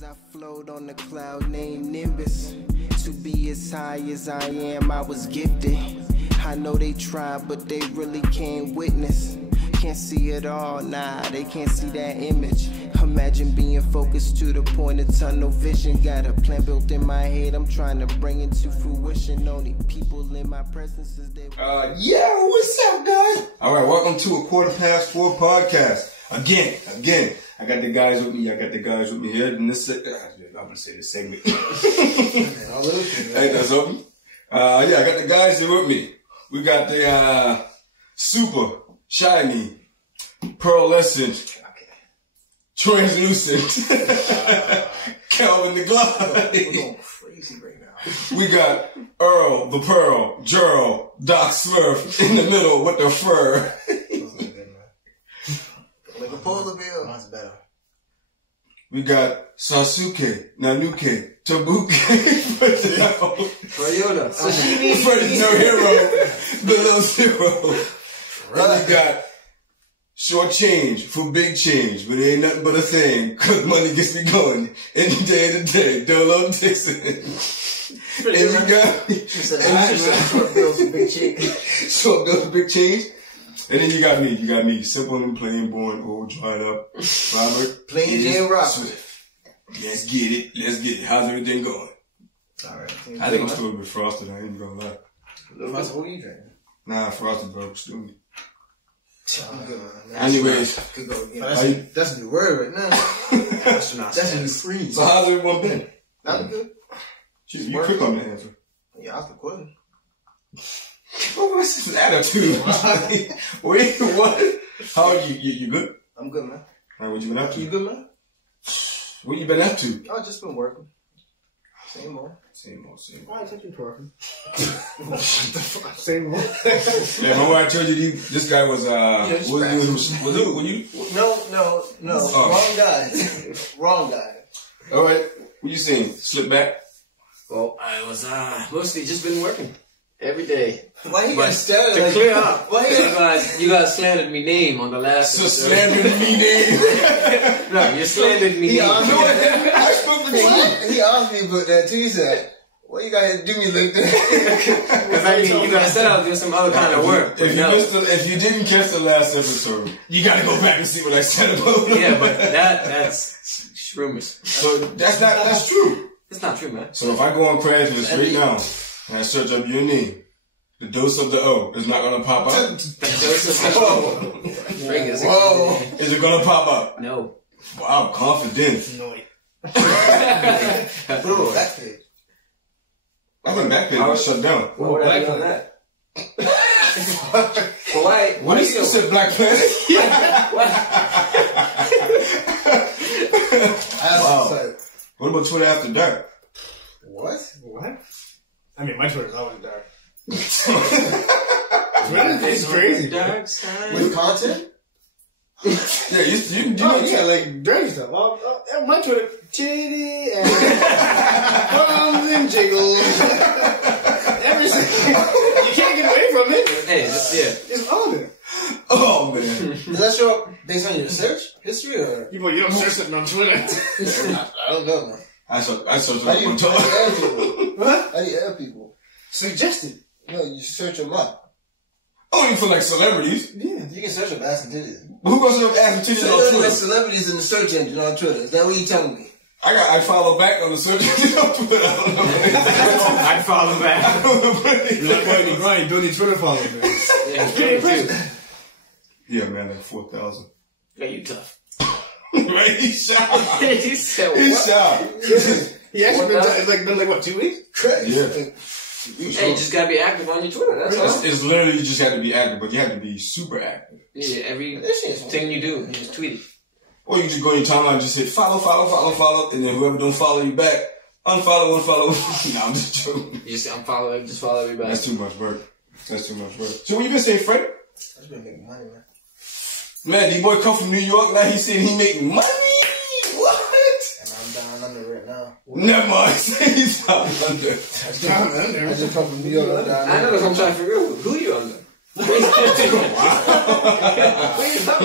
Cause I float on the cloud named Nimbus. To be as high as I am, I was gifted. I know they try, but they really can't witness. Can't see it all, nah, they can't see that image. Imagine being focused to the point of tunnel vision. Got a plan built in my head, I'm trying to bring it to fruition. Only people in my presence is they. Yeah, what's up, guys? All right, welcome to a 4:15 podcast. Again, I got the guys with me. Here in this. I'm gonna say this segment. Hey, that's open. I got the guys here with me. We got the super shiny, pearlescent, translucent, Calvin the Glide. We're going crazy right now. We got Earl the Pearl, Gerald, Doc Smurf in the middle with the fur. Like a polar bear. Mine's better. We got Sasuke, Nanuke, Tabuke, Toyota. Sashimi. Freddy's no hero, the little zero. And we got short change for big change, but it ain't nothing but a thing, cause money gets me going any day of the day. Dolo Dixon. And you got me. Short bills for big change. Short bills for big change. And then you got me, simple and plain, born, old, dried up, Robert. Plain Jane Robert. Let's get it. How's everything going? Alright. I think I'm still a bit frosted, I ain't even gonna lie. Frosted, what are you drinking? Nah, frosted, bro, still. Good, Anyways. Could go again. That's a new word right now. That's a new freeze. So how's everyone been? That was good. Jeez, you quick on the answer. Yeah, I was quitting. Oh, what's this attitude? Wait, what? How are you? You good? I'm good, man. Alright, what you been up to? You good, man? What you been up to? I've just been working. Same old. Why is you twerking? Same one. Yeah, remember I told you this guy was were you? No. Wrong guy. All right, what you saying? Slip back. Well, I was mostly just been working every day. Why you got started? To clear up, you guys slandered me name on the last. So slandered me name. No, you slandered me name. I spoke to him. He asked me about that too. He said, "Why you gotta do me like that?" Because I mean, you guys said I was doing some other kind of work. If you didn't catch the last episode, you gotta go back and see what I said about it. Yeah, but that's rumors. So that's true. It's not true, man. So if I go on Craigslist right now and I search up your name, the dose of the O is not gonna pop up. The dose of the O. Whoa! Is it gonna pop up? No. Wow, confident. No. Bro, that page. I think Backpage was shut down. What would I do on that? Why? What did you say, Black Planet? Wow. What about Twitter After Dark? What? I mean, my Twitter's always dark. Twitter is crazy. Dark side. With content? Yeah, you yeah, like dirty stuff. My Twitter, titty and bums and jiggles. Everything. You can't get away from it. Hey, it's all there. Oh man. Does that show up based on your search history or? You don't search something on Twitter. I don't know, man. I searched How up do you on add Twitter. people? What? How do you add people? Suggested. No, you search them up. Only for like celebrities. Yeah. You can search up ass and titties. Who goes to ask for titties on Like Twitter? celebrities in the search engine on Twitter. Is that what you telling me? I follow back on the search engine on Twitter. I don't know. I follow back. You're like Whitney Brian, don't need Twitter followers, man. Yeah, man, like 4,000. Yeah, you tough. Right? He's shocked. He said, He's shocked. He actually been like what, 2 weeks? Crazy. Yeah. Hey, you just gotta be active on your Twitter. That's all. It's literally you just have to be active, but you have to be super active. Yeah, everything you do, you just tweet it. Or you just go on your timeline and just hit follow, and then whoever don't follow you back, unfollow. No, I'm just joking. You just unfollow, just follow everybody. That's too much work. So what you been saying, Fred? I just been making money, man. Man, the boy come from New York, now he said he making money? What? And I'm down under right now. Never mind, he's down under. I just come from New York. I'm down I know what I'm trying to figure out. Who you under?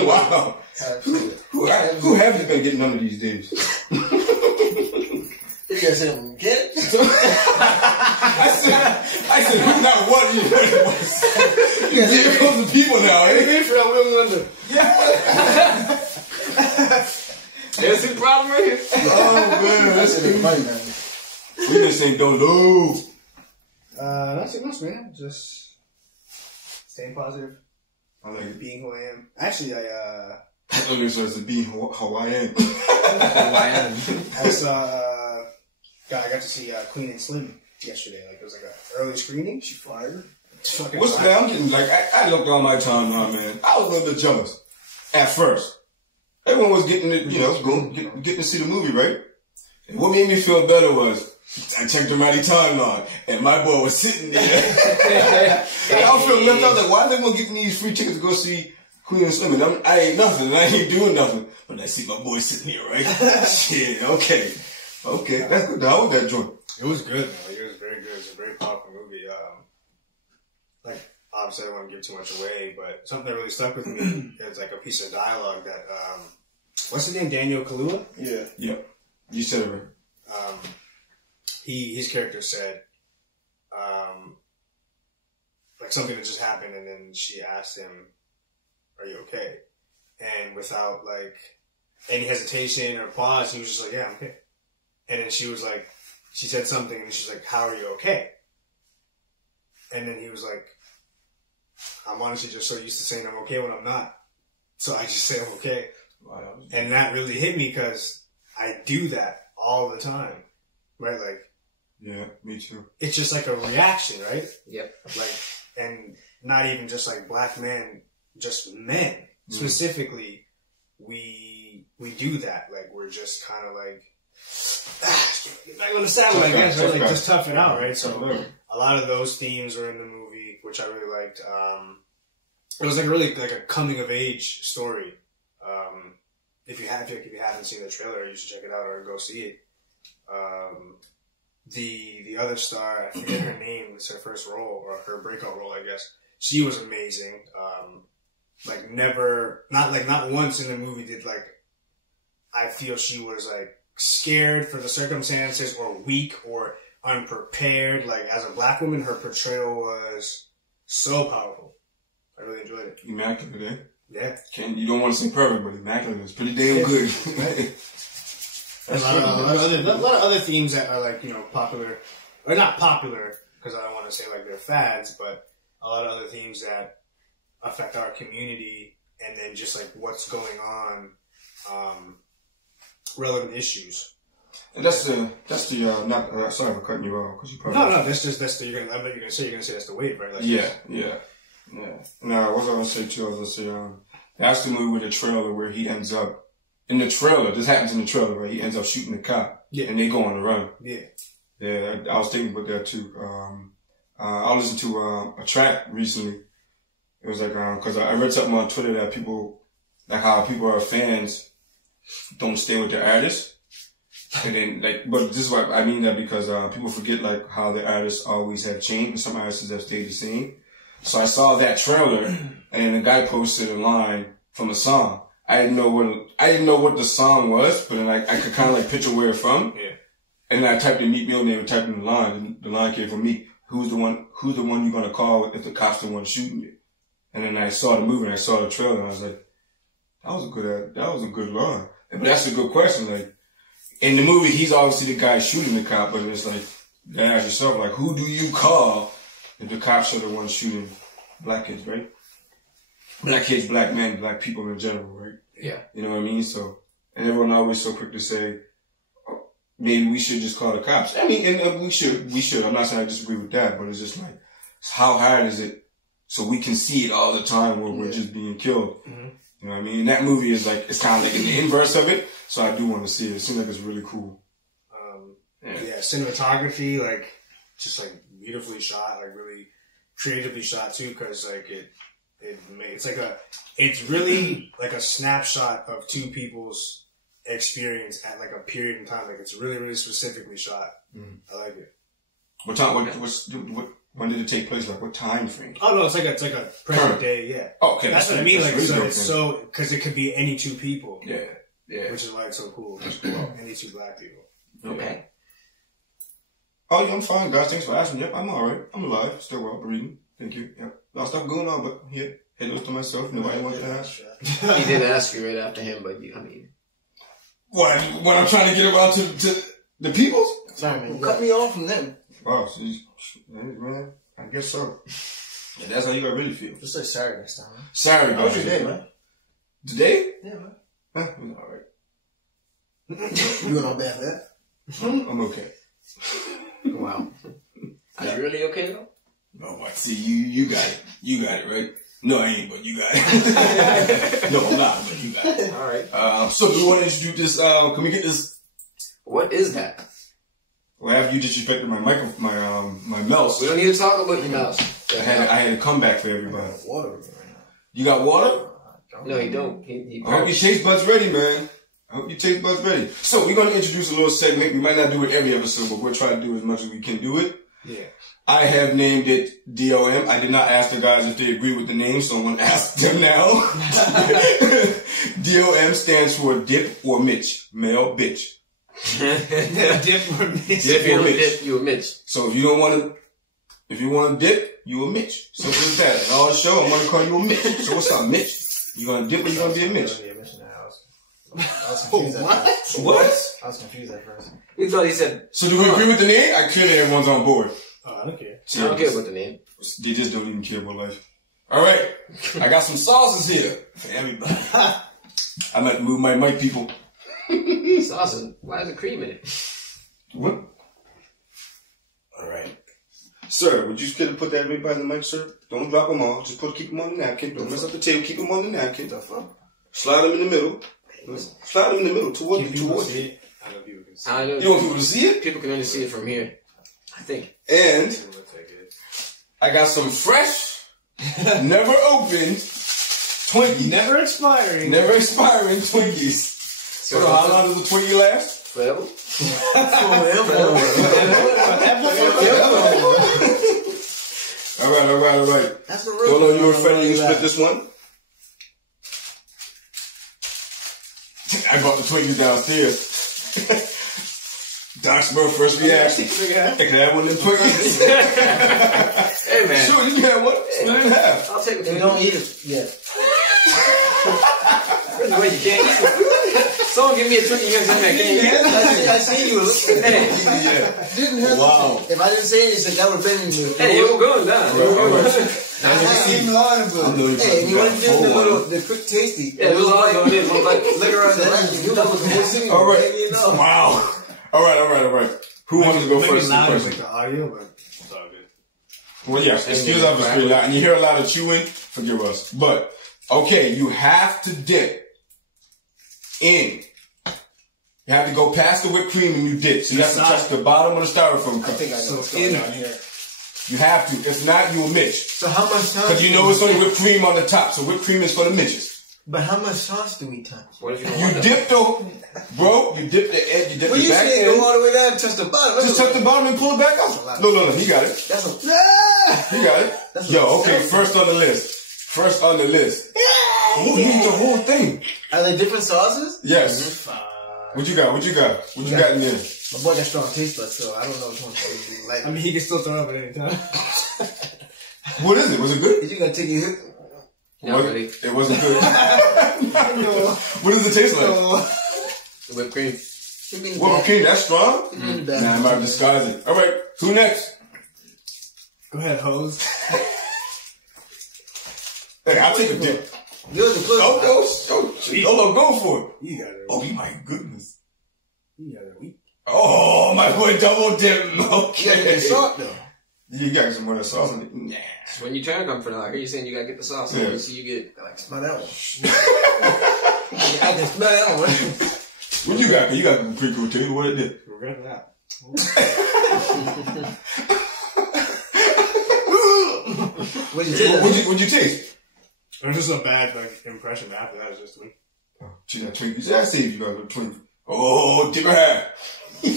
Wow. Who have you been getting under these days? guys said, get it? I said, who not what you know it was. Here comes the people now, eh? Hey, for that Will Wonder. There's a problem right here. Oh, man. That's That's crazy. funny, man. We just ain't don't know. Not too much, man. Just staying positive. I like it. Being who I am. Actually, I thought it was to be Hawaiian. Hawaiian. I got to see Queen and Slim yesterday. Like, it was like an early screening. She fired. What's that? I'm getting like, I looked on my timeline, man. I was a little bit jealous at first. Everyone was getting it, getting to see the movie, right? And what made me feel better was I checked the mighty timeline, and my boy was sitting there. And I was feeling left out. I was like, why are they gonna give me these free tickets to go see Queen and Slim? And I ain't nothing, and I ain't doing nothing. But I see my boy sitting here, right? Shit, okay, that's good. How was that joint? It was good, man. Like, it was very good. It's a very powerful movie. Like, obviously, I don't want to give too much away, but something that really stuck with me is like a piece of dialogue that, what's his name? Daniel Kaluuya? Yeah. Yep, you said it right. His character said, like something that just happened, and then she asked him, "Are you okay?" And without like any hesitation or pause, he was just like, "Yeah, I'm okay." And then she was like, she said something, and she's like, "How are you okay?" And then he was like, "I'm honestly just so used to saying I'm okay when I'm not, so I just say I'm okay." Wow. And that really hit me because I do that all the time, right? Like, Yeah, me too. it's just like a reaction, right? Yep. Like, and not even just like black men, just men specifically, we do that. Like, we're just kind of like, get back on the saddle, I guess, right? Like, just tough it out, right? So a lot of those themes were in the movie, which I really liked. It was like really like a coming of age story. If you haven't seen the trailer, you should check it out or go see it. The other star, I forget her name, it's her first role, or her breakout role, I guess. She was amazing. Like, not once in the movie did, like, I feel she was, like, scared for the circumstances or weak or unprepared. Like, as a black woman, her portrayal was so powerful. I really enjoyed it. Immaculate, eh? Yeah. You don't want to say perfect, but immaculate is pretty damn good. A lot of other themes that are like, popular, or not popular, because I don't want to say like they're fads, but a lot of other themes that affect our community, and then just like what's going on, relevant issues. And that's the not sorry for cutting you off because you probably No, that's the you're gonna say that's the wave, right? Like, yeah. Now, what was I gonna say too? I was gonna say that's the movie with the trailer where he ends up in the trailer. This happens in the trailer, right? He ends up shooting the cop, and they go on the run. Yeah. I was thinking about that too. I listened to a track recently. It was like because I read something on Twitter that people like how people are fans don't stay with their artists. And then, but this is what I mean that because people forget like how the artists always have changed, and some artists have stayed the same. So I saw that trailer, and then the guy posted a line from a song. I didn't know what the song was, but then I could kind of like picture where it's from. Yeah. And then I typed in Meek Mill name and typed in the line, and the line came from Meek. Who's the one you're gonna call if the cop's the one shooting you? And then I saw the movie and I saw the trailer, and I was like, that was a good line. But that's a good question, like. In the movie, he's obviously the guy shooting the cop, but it's like, you ask yourself, like, who do you call if the cops are the ones shooting black kids, right? Black kids, black men, black people in general, right? Yeah. You know what I mean? So, and everyone always so quick to say, oh, maybe we should just call the cops. I mean, and we should. I'm not saying I disagree with that, but it's just like, how hard is it so we can see it all the time where we're just being killed? Mm-hmm. You know what I mean? And that movie is like, it's kind of like in the inverse of it. So I do want to see it. It seems like it's really cool. Cinematography, like, just like beautifully shot, like really creatively shot too, because like it's really like a snapshot of two people's experience at like a period in time. Like, it's really, really specifically shot. Mm. I like it. What time? When did it take place? Like, what time frame? Oh no, it's like a present day. Yeah. Oh, okay. That's what I mean. Like, so it's so because it could be any two people. Yeah. Which is why it's so cool. It's cool. Any two black people. Okay. Oh, yeah, I'm fine, guys. Thanks for asking. Yep, I'm alright. I'm alive. Still well, breathing. Thank you. Yep. A lot of stuff going on, but yeah. Hello to myself. Nobody wants to ask. He did ask you right after him, but I mean. What? When I'm trying to get around to the peoples? Sorry, man. Cut me off from them. Oh, man. I guess so. Yeah, that's how you gotta really feel. Just say sorry next time, man. Sorry, How was your day, man? Today? Yeah, man. Huh? It was alright. You went on bad for that? I'm okay. Wow. Are you really okay though? No, I see you got it. You got it, right? No, I ain't, but you got it. No, I'm not, but you got it. Alright. So do you want to introduce this, can we get this? What is that? Well, after you disrespected my my mouse, We don't need to talk about your mouse. I had a comeback for everybody. Water right now. You got water? No, he don't. He I hope your taste buds ready, man. I hope your taste buds ready. So we're going to introduce a little segment. We might not do it every episode, but we'll try to do as much as we can do it. Yeah. I have named it DOM. I did not ask the guys if they agree with the name, so I'm going to ask them now. DOM stands for Dip or Mitch. Male, bitch. Dip or Mitch. Dip or Mitch. Dip, you a Mitch. So if you don't want to, if you want to dip, you a Mitch. Simple as that. And all the show, I'm going to call you a Mitch. So what's up, Mitch? You going to dip or you going to be a Mitch? I was confused at first. What? I was confused at first. We thought he said, So do we agree with the name? I clearly everyone's on board. Oh, I don't care. I don't care about the name. They just don't even care about life. All right, I got some sauces here for everybody. I might move my mic, people. Sausage. Why is there cream in it? What? All right, sir. Would you care to put that right by the mic, sir? Don't drop them all. Just keep them on the napkin. Don't mess up the table. Keep them on the napkin. Slide them in the middle. Slide them in the middle. Towards you. I know people can see. I know. You want people to see it? People can only see it from here. I think. And I got some fresh, never opened Twinkies. Never expiring. Never expiring Twinkies. So how long does the Twinkie last? Forever? All right. That's the real. Don't know you were friendly. You split this one. I brought the Twinkies downstairs. Doc's first reaction. I can have one of them Twinkies. Hey, man. Sure, you can have one. Split it in half. I'll take it. We don't eat it yet. Wait, you can't eat it? Someone give me a Twinkie, you guys can't eat it? I seen you looking at it. Yeah. Didn't hurt. Wow. If I didn't say anything, that would have been in you. Hey, it was going down. Hey, and you want to do the quick tasty. Yeah, it was all going in. One bite. Liquor on the rack. You know the whole scene. All right. You know. Wow. All right. Who wants to go first? Like the audio, but it's all good. Well, yeah, excuse us for screaming out. And you hear a lot of chewing, forgive us. But, okay, you have to dip in. You have to go past the whipped cream and you dip. So you have to touch the bottom of the styrofoam cup. I think I know what's going on here. You have to. If not, you will mitch. So how much sauce? Because you know it's only whipped cream on the top. So whipped cream is for the mitches. But how much sauce do we touch? What if you don't You want dip you dip the edge, you dip Well, the you back say end. go all the way down and touch the bottom. Just touch the bottom and pull it back up. No, he got it. That's a... He got it. Yo, okay, first on the list. Who needs the whole thing? Are there different sauces? Yes. What you got? What you got in there? My boy got strong taste buds, so I don't know which one to like. I mean, he can still throw up at any time. What is it? Was it good? Is you gonna take your hit? Not really. It wasn't good. What does it taste like? Whipped cream. Whipped cream, that's strong? Nah, I might disguise it. All right, who next? Go ahead, hose. Hey, I'll take a dip. You're the closest. Go for it. You got it. Oh, my goodness. You got it. Oh, my boy double dip. You gotta Okay. get salt though. You got some more of that sauce in it? Nah. When you turn come for now, I hear you saying you gotta get the sauce. Yeah. Yeah. So you get. I like smell that one. I can smell that one. What you got? You got a pretty cool too. What it did? Regret that. What'd you taste? It was just a bad impression after that. It was just like, She got Twinkies. I saved you guys with Twinkies. Oh, dip her hair. You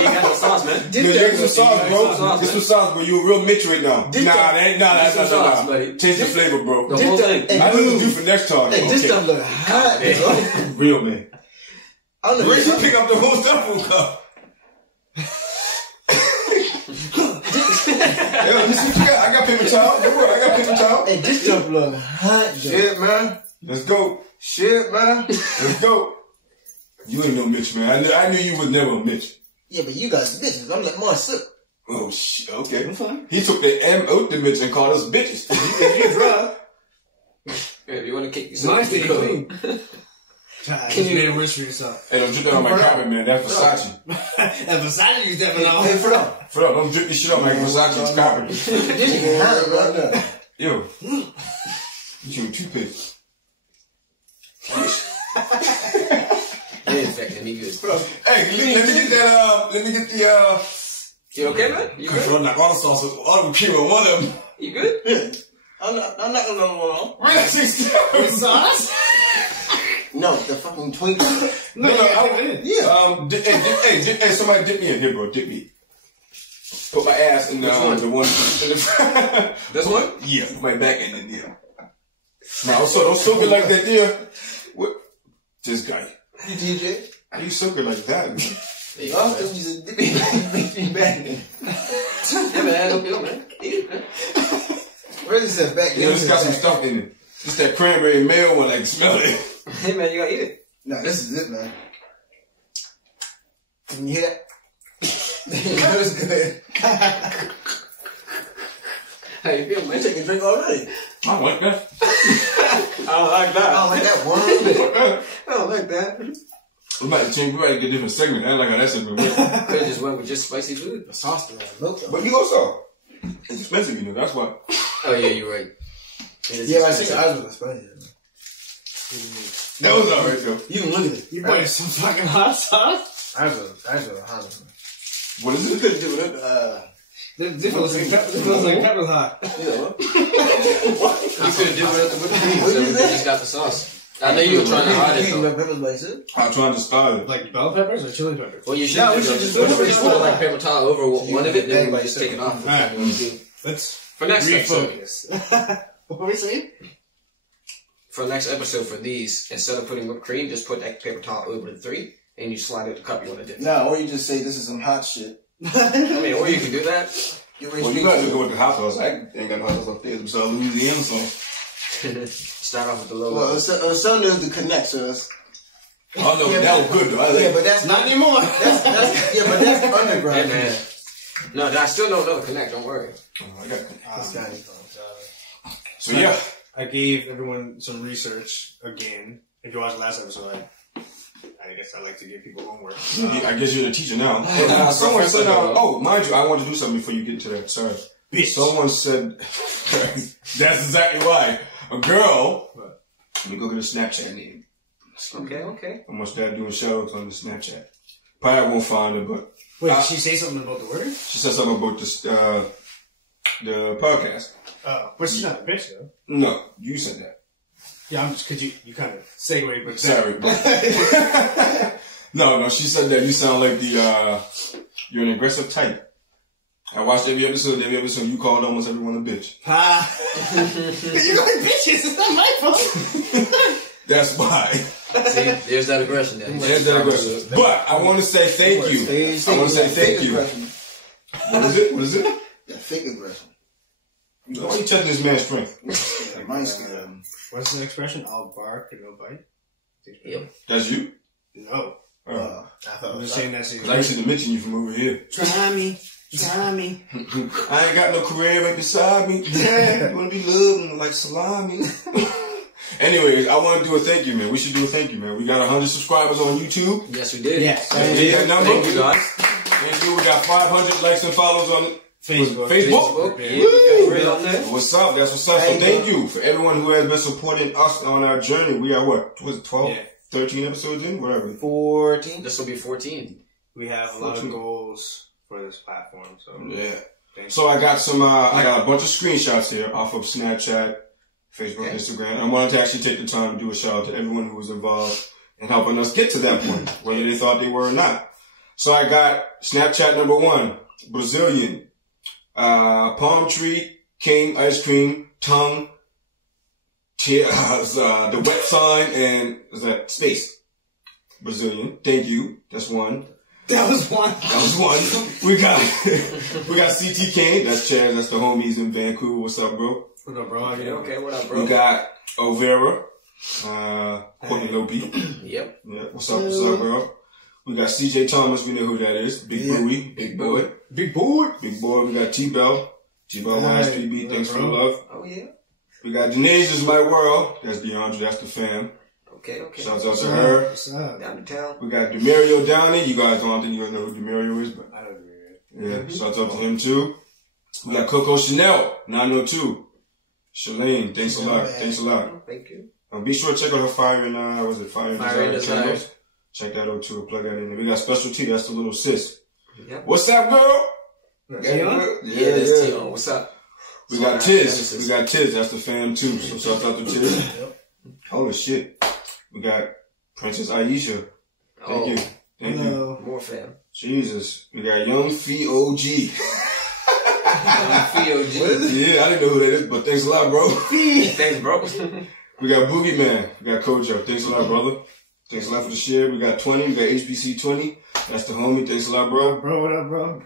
ain't got no sauce, man. Get some sauce, bro. Get some sauce, bro. You a real Mitch right now. That's not sauce, buddy. Change the flavor, bro. The whole thing. I know what to do for next time. Hey, this stuff look hot. Real man. I don't know. Where'd you pick up the whole stuff from? Yo, this what you got. I got paper towel. Don't worry, I got paper towel. Hey, this jump look hot. Shit, man. Let's go. Shit, man. Let's go. You ain't no Mitch, man. I knew you was never a Mitch. Yeah, but you guys bitches. I'm like more sick. Oh shit. Okay. I'm fine. He took the M out the Mitch and called us bitches. You drunk. Yeah, if you want to kick yourself, Mine's you getting go. clean. Can you made it worse for yourself? Hey, don't drip that on my carpet, man. That's Versace. And Versace you stepping on. Hey, Fred. Fred, don't drip this shit on my Versace's carpet. This is hot right now. Yo. You chewing toothpaste. Yeah, infecting me good. Hey, let me get that, let me get the, You okay, man? You good? I'm like all the sauce, all the cream on one of them. You good? Yeah. I'm not gonna know one on. Really? Sauce? No, the fucking twink. No, Yeah. Hey, somebody dip me in here, bro. Dip me. Put my ass in the one. In the This one? Yeah, put my back end in there. Now, so don't soak it like that, there. What? This guy. You DJ? How you soak it like that, man? There you Oh, go, man. you just dip me back in. Yeah, man, don't feel, man. Eat it, man. Where's that back? Yeah, it's got some stuff in it. It's that cranberry mayo one. I can smell it. Hey, man, you gotta eat it. No, this is it, man. Can you hear that? That was good. How you feel, man? You taking a drink already? I don't like that. I don't like I that. don't like that one bit. I don't like that. We might change. We might get a different segment. I don't like how that segment went. Could have just went with just spicy food. The sauce to that milk though. But you also, it's expensive, you know. That's why. Oh, yeah, you're right. Yeah, I think ours was spicy. That was alright though. You can look at it. You put some fucking hot sauce? Ours was hot. What is You it? couldn't do it. This feels like pepper hot. You know. You could have did it at the whipped cream, so we just got the sauce. I know you were trying to hide it, though. Peppers by itself. I'm trying to start it. Like bell peppers or chili peppers? Well, you should, No, we do should those. just Put put it just on. put like paper towel over one of it, then we just take it off. Alright. Let's For next episode. refocus. What were we saying? For next episode, for these, instead of putting whipped cream, just put that paper towel over the 3, and you slide it the cup you want to dip. No, or you just say this is some hot shit. I mean, or you can do that. Well, you guys just go with the hot sauce. I ain't got no hot sauce up there. Besides Louisiana sauce. Start off with the low. Well, some news to connect, so it's, Oh no, that was good though. I like yeah, it. but that's Not anymore. that's underground. Hey, man. No, I still don't know the connect, don't worry. Oh, I got it. This guy. So yeah. I gave everyone some research again. If you watched the last episode, I guess I like to give people homework. I guess you're the teacher now. Someone said, oh, mind you, I want to do something before you get to that. Sorry. Bitch. Someone said, that's exactly why. A girl, let me go get a Snapchat name. Okay. I'm going to start doing shout-outs on the Snapchat. Probably won't find her, but Wait, did she say something about the word? she said something about this, the podcast. Oh, but she's not a bitch though. No, you said that. Yeah, I'm just, cause you kind of segued, but Sorry, but no, she said that you sound like you're an aggressive type. I watched every episode you called almost everyone a bitch. Ha! You like bitches, it's not my fault. That's why. See, there's that aggression there. There's that aggression. But I want to say thank you. I want to say thank you. What is it? Yeah, fake aggression. Why are you touching this man's strength? Yeah, mine's good. What's the expression? I'll bark and no bite? Yep. That's you? No. Oh. I'm just saying that's I used to mention you from over here. Try me. I ain't got no career right beside me. You want to be loved like salami. Anyways, I want to do a thank you, man. We should do a thank you, man. We got 100 subscribers on YouTube. Yes, we did. Yes. That number. Thank you, guys. Thank you. We got 500 likes and follows on Facebook. Facebook. Yeah. Yeah, we got real on there. What's up? That's what's up. So thank you for everyone who has been supporting us on our journey. We are what? Was it 12? Yeah. 13 episodes in? Whatever. 14. This will be 14. We have a lot of goals for this platform, so Yeah. thank So I got some, I got a bunch of screenshots here off of Snapchat, Facebook, Instagram. I wanted to actually take the time to do a shout out to everyone who was involved in helping us get to that point, whether they thought they were or not. So I got Snapchat number 1, Brazilian, palm tree, king, ice cream, tongue, tears, the wet sign, and is that space? Brazilian. Thank you. That's one. That was one. That was one. We got CT Kane. That's Chaz. That's the homies in Vancouver. What's up, bro? What up, bro? Yeah, okay, what up, bro? We got Overa. Courtney Lopi. Yep. Yeah. What's up, bro? We got CJ Thomas. We know who that is. Big Bowie. Big boy. Big boy. Big boy. We got T-Bell. T-Bell YSPB. Thanks for the love. Oh, yeah. We got Denise is my world. That's DeAndre. That's the fam. Okay. Shouts out to her. What's up? Down to town. We got Demario Downey. You guys don't think you guys know who Demario is, but I don't know. yeah. Shouts out to him too. We got Coco Chanel 902. Shalane, thanks a lot. Thanks a lot. Thank you. Be sure to check out her Fire and Fire and Desire channels. Check that out too. Plug that in. We got Special T. That's the little sis. Yep. What's up, girl? Yeah, that's Tion. What's up? We got Tiz. We got Tiz. That's the fam too. So shout out to Tiz. Holy shit. We got Princess Aisha. Thank you. Thank you. More fam. Jesus. We got Young Fee OG. FOG. Yeah, I didn't know who that is, but thanks a lot, bro. Thanks, bro. We got Boogeyman. We got Kojo. Thanks a lot, brother. Thanks a lot for the share. We got 20. We got HBC 20. That's the homie. Thanks a lot, bro. Bro, what up, bro?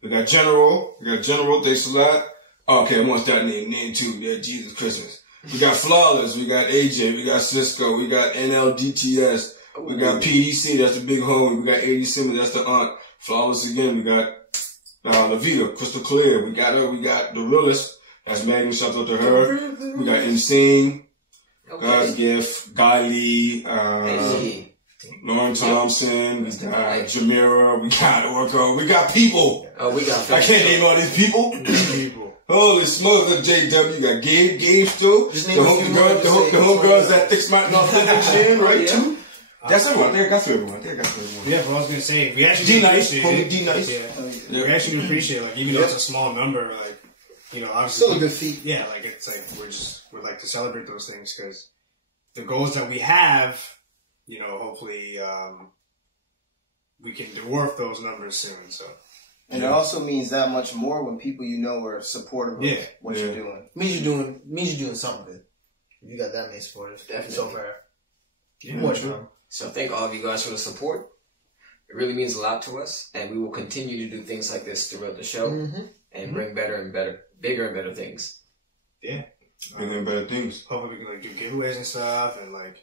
We got General. Thanks a lot. Oh, okay, I'm gonna start name two. Yeah, Jesus Christmas. We got Flawless. We got AJ. We got Cisco. We got NLDTS. We got PDC. That's the big homie. We got 80 Simmons. That's the aunt. Flawless again. We got Lavita. Crystal Clear. We got her. We got the realest. That's Megan. Shout out to her. We got Insane. God's Gift. Guy Lee. Lauren Thompson. We got Jamira. We got Orko. We got people. Oh, we got. I can't name all these people. Holy smokes, JW, you got Gabe still. The homegirls that Thick Smart North Shin, right, too? That's everyone. I think I got through everyone. Yeah, but I was gonna say, we actually appreciate D-Nice. Yeah. We actually appreciate, like, even though it's a small number, like, you know, obviously. Still a good feat. Yeah, like, it's like, we'd like to celebrate those things, because the goals that we have, you know, hopefully, we can dwarf those numbers soon, so. And it also means that much more when people you know are supportive of what you're doing. Means you're doing something good. If you got that many supporters, definitely. So far. Yeah, More true. So thank all of you guys for the support. It really means a lot to us, and we will continue to do things like this throughout the show and bring bigger and better things. Yeah, bigger and better things. Hopefully we can like do giveaways and stuff, and like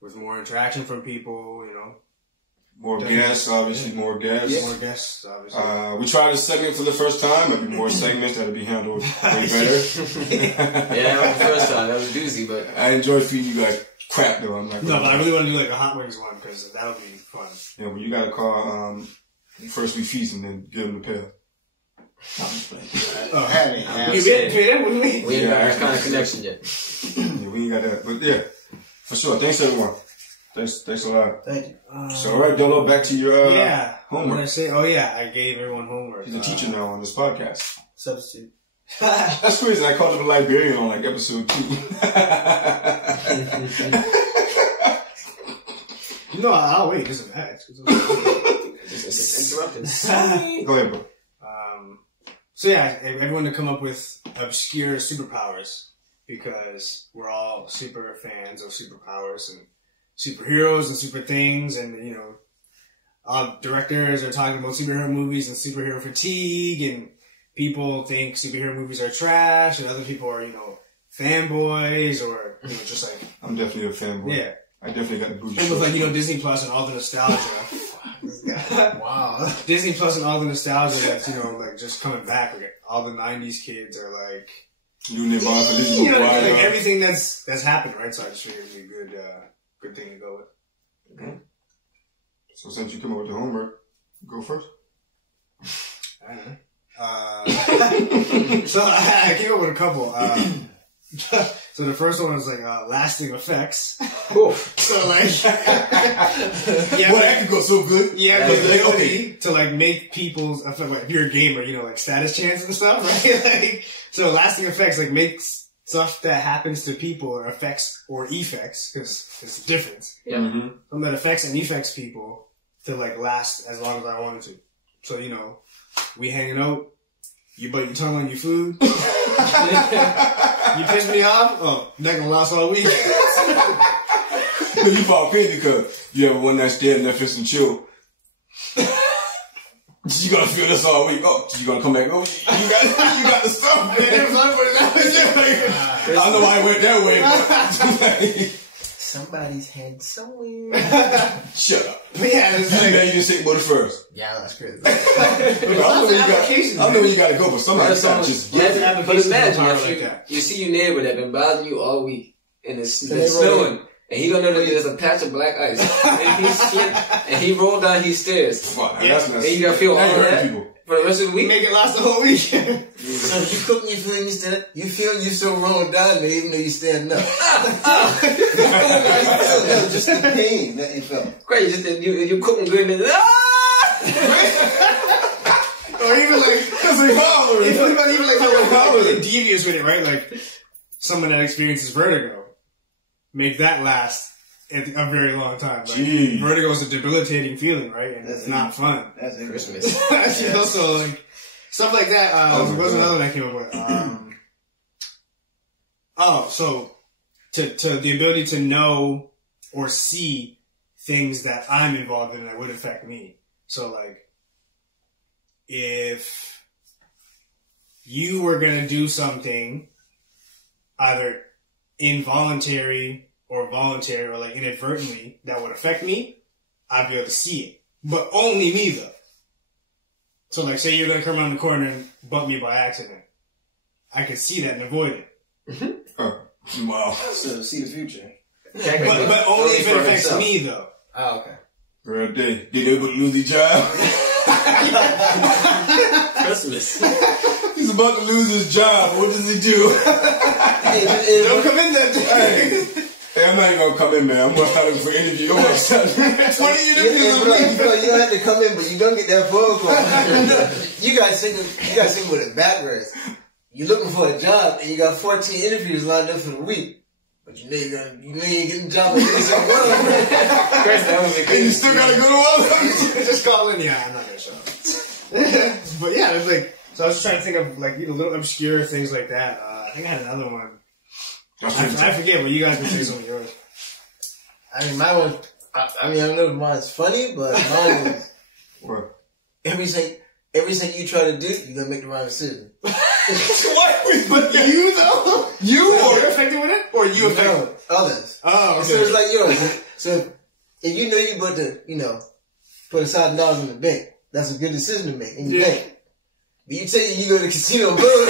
with more interaction from people, you know. More guests, obviously. Yeah. More guests. Yeah. More guests, obviously. We tried this segment for the first time. There'll be more segments that'll be handled way better. Yeah, that was the first time. That was a doozy, but I enjoy feeding you guys crap though. I'm not. No, but I really want to do like a hot wings one because that'll be fun. Yeah, well, you gotta call first we feast and then give them the pill. We ain't got that kind of connection yet. Yeah, we ain't got that, but yeah, for sure. Thanks everyone. Thanks a lot. Thank you. So, all right, Dolo, back to your homework. What did I say? Oh, yeah, I gave everyone homework. He's a teacher now on this podcast. Substitute. That's crazy. I called him a librarian on like episode 2. No, I'll wait. It doesn't matter. It's interrupted. Go ahead, bro. So, yeah, everyone to come up with obscure superpowers because we're all super fans of superpowers and superheroes and super things, and you know, directors are talking about superhero movies and superhero fatigue, and people think superhero movies are trash, and other people are, you know, fanboys, or you know, just like I'm definitely a fanboy. Yeah, I definitely got the booty. And with like, you know, Disney Plus and all the nostalgia. Wow. Disney Plus and all the nostalgia that's, you know, like just coming back. Like all the '90s kids are like, you know, like everything that's happened, right? So I just figured it'd be a good thing to go with. Okay. So since you come up with the homework, go first. I don't know. So I came up with a couple. So the first one was like lasting effects. So like, yeah, well, that could go so good. Yeah, the ability to like make people's, like if you're a gamer, you know, like status chants and stuff, right? Like, so lasting effects like makes stuff that happens to people or affects or effects, because there's a difference. Yeah. Something that affects and effects people to like last as long as I wanted to. So, you know, we hanging out, you bite your tongue on your food. You piss me off? Oh, that gonna last all week. You fall crazy because you have a one night stand, Netflix and chill. You gonna feel this all week. Oh, you gonna come back over? You got the stuff, man. I know I went that way, but Somebody's head somewhere. shut up. Yeah, it's You like, didn't say but first. Yeah, that's crazy. I know where you gotta go, but somebody's gotta just get it. But imagine power if like that. you see your neighbor that been bothering you all week and it's they snowing. And he don't know that there's a patch of black ice. And he rolled down his stairs. Fuck, Yeah. that's not. And you gotta feel all Now you hurting that people. for the rest of the week. make it last the whole week. So if you cooking, you feel you so rolled down there, even though you standing up. No, just the pain that you felt. Great, just that you cooking good and Or even like, Cause they hollering. even like how we're devious with it, right? Like someone that experiences vertigo, make that last a very long time. Like, Gee. vertigo is a debilitating feeling, right? And it's not fun. That's it. Christmas. You know, so like stuff like that. What was another one I came up with? So to the ability to know or see things that I'm involved in that would affect me. So like, if you were gonna do something, either involuntary or voluntary or like inadvertently, that would affect me, I'd be able to see it. But only me though. So like, say you're gonna come around the corner and bump me by accident. I could see that and avoid it. Wow. So see the future. But only if it for affects himself. me though. Oh, okay. Girl, did they lose his job? Christmas. He's about to lose his job. What does he do? Don't come in there. Hey, I'm not even gonna come in, man. I'm gonna start looking for interview. I'm gonna start 20 interviews a week. You don't have to come in, but you gonna get that phone call. You guys sing with it backwards. You're looking for a job and you got 14 interviews lined up for the week. But you know you ain't getting a job like this. Chris, that would be And you crazy. still gotta go to all of them. Just call in. Yeah, I'm not gonna show up. But yeah, it's like, so I was trying to think of like, you know, little obscure things like that. I think I had another one. I forget, but you guys can say some of yours. I mean, mine was, I don't know if mine's funny, but mine was, What? everything you try to do, you're gonna make the wrong decision. What? But You though? you You're affected with it? Or you affected? No, others. Oh, okay. So it's like, so if you know you about to, put $1,000 in the bank, that's a good decision to make in your bank. But you tell you go to the casino and blow it.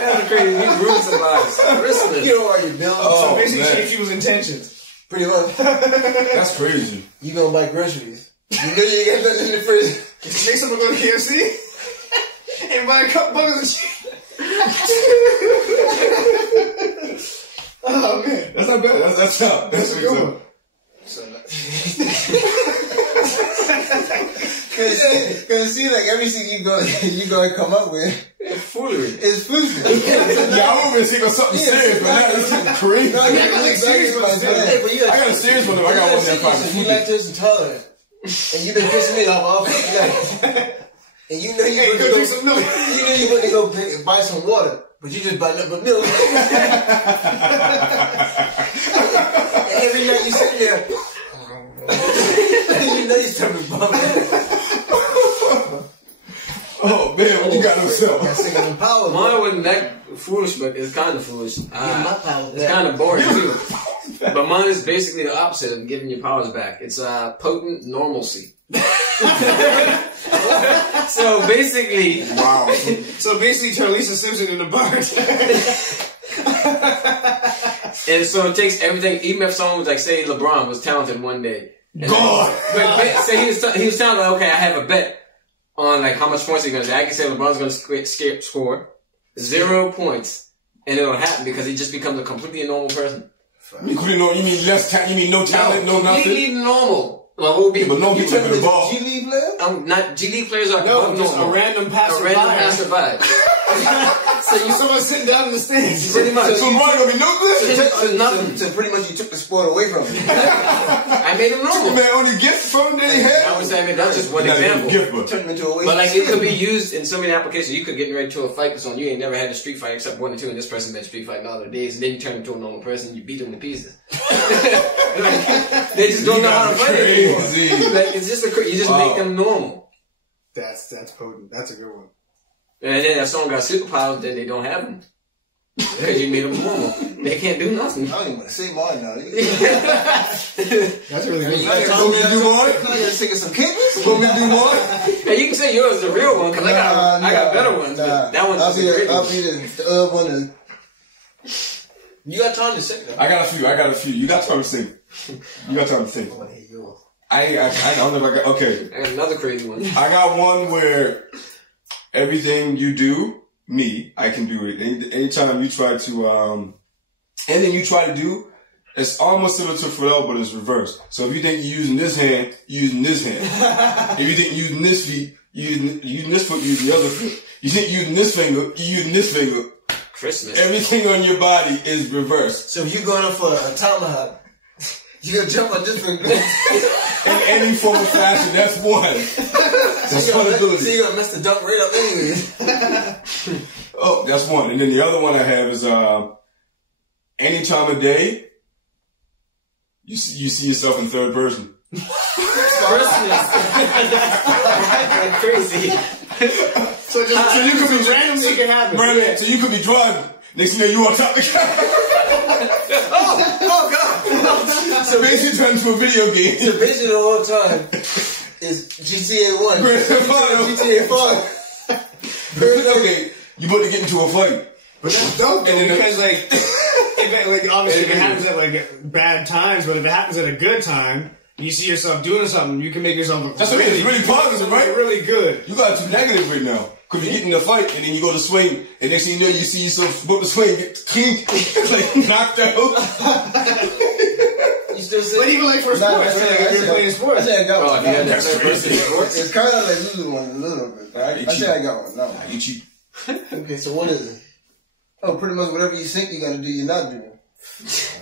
That's crazy. You ruined somebody's Christmas. You know where your bill. So Oh, basically man. change people's intentions. Pretty much. That's crazy. You gonna buy groceries. You know you ain't got nothing in the fridge. Make someone go to KFC and buy a couple buckets of chicken. Oh man, That's not bad. That's tough. that's a good one. Cause see, like everything you gonna come up with Foolery. is foolish. Yeah, I'm over here thinking of something serious, but now it's something crazy. No, I you got like serious ones. Hey, but you got got a serious one though. I got one that so you lactose intolerant, and you've been pissing me off all fucking night. And you know you Hey, about go to drink some milk. You know you about to go buy some water, but you just buy nothing but milk. And every night you sit there, you know you start to bum. Oh man, what you got yourself? That's singing in power. Mine wasn't that foolish, but it's kind of foolish. my power. It's kind of boring too. But mine is basically the opposite of giving your powers back. It's potent normalcy. So basically, Wow. So basically, turn Lisa Simpson into Bart. and so it takes everything. Even if someone was like, say, LeBron was talented one day, and God. but say he was talented. Like, okay, I have a bet on like how much points he's gonna do. I can say LeBron's gonna score 0 points, and it'll happen because he just becomes a completely normal person. You mean less talent? You mean no talent, no nothing? Completely normal. Well, what would be? But no people Turn with the ball. G League player? Not G League players are No, above just a normal. random passerby. A random passerby. So Someone's sitting down in the stands. Pretty much. So Ronnie gonna be no good? So pretty much you took the sport away from him. I made him normal. Man, only gifts from him that he had? I would say, I mean, that's just one example. Turned him into a waste. But like, it could be used in so many applications. You could get ready to a fight with someone. You ain't never had a street fight except 1 or 2, and this person been street fighting all their days. And then you turn into a normal person, you beat them to pieces. Like, they just don't know how to fight anymore. Like, it's just you just make them normal. That's potent. That's a good one. And then if someone got superpowers, then they don't have them. Because you made them normal. They can't do nothing. I don't even want to say mine now. That's really good. You gotta do one? You gotta stick some kidneys? Want me to do one? Hey, you can say yours is the real one, because I got better ones. But that one's just a great one. I'll be the one. You got time to think though. I got a few. You got time to think. I don't know if I got, okay. I got another crazy one. I got one where everything you do, I can do it. Anytime you try to, anything you try to do, it's almost similar to Pharrell, but it's reversed. So if you think you're using this hand, you're using this hand. If you think you're using this feet, you're using this foot, you're using the other foot. You think you're using this finger, you're using this finger. Christmas. Everything on your body is reversed. So if you're going up for a tomahawk, you're gonna jump on this finger. In any form of fashion, that's one. That's one ability. So you're gonna mess the dunk right up anyway. Oh, that's one. And then the other one I have is any time of day, you see yourself in third person. Christmas. That's crazy. So you could be randomly it can happen. Right, so you could be driving. Next thing you know, you on top of the car. Oh God! So basically turn into a video game. So basically the whole time is GTA 1. Grand Theft Auto. GTA 5. Okay, you about to get into a fight. But that's dope though, because like, obviously if it happens at like bad times, but if it happens at a good time, you see yourself doing something, you can make yourself look That's what I mean, it's really positive, right? Really good. You got too negative right now. Because you get in a fight and then you go to swing, and next thing you know, you see yourself about to swing, get kinked, like knocked out. You still say, but even like for sports, if you're playing sports. I say I got one. Oh, yeah, that's crazy. It's kind of like losing one a little bit. But I say I got one. No. I get you. Okay, so what is it? Oh, pretty much whatever you think you're gonna do, you're not doing. So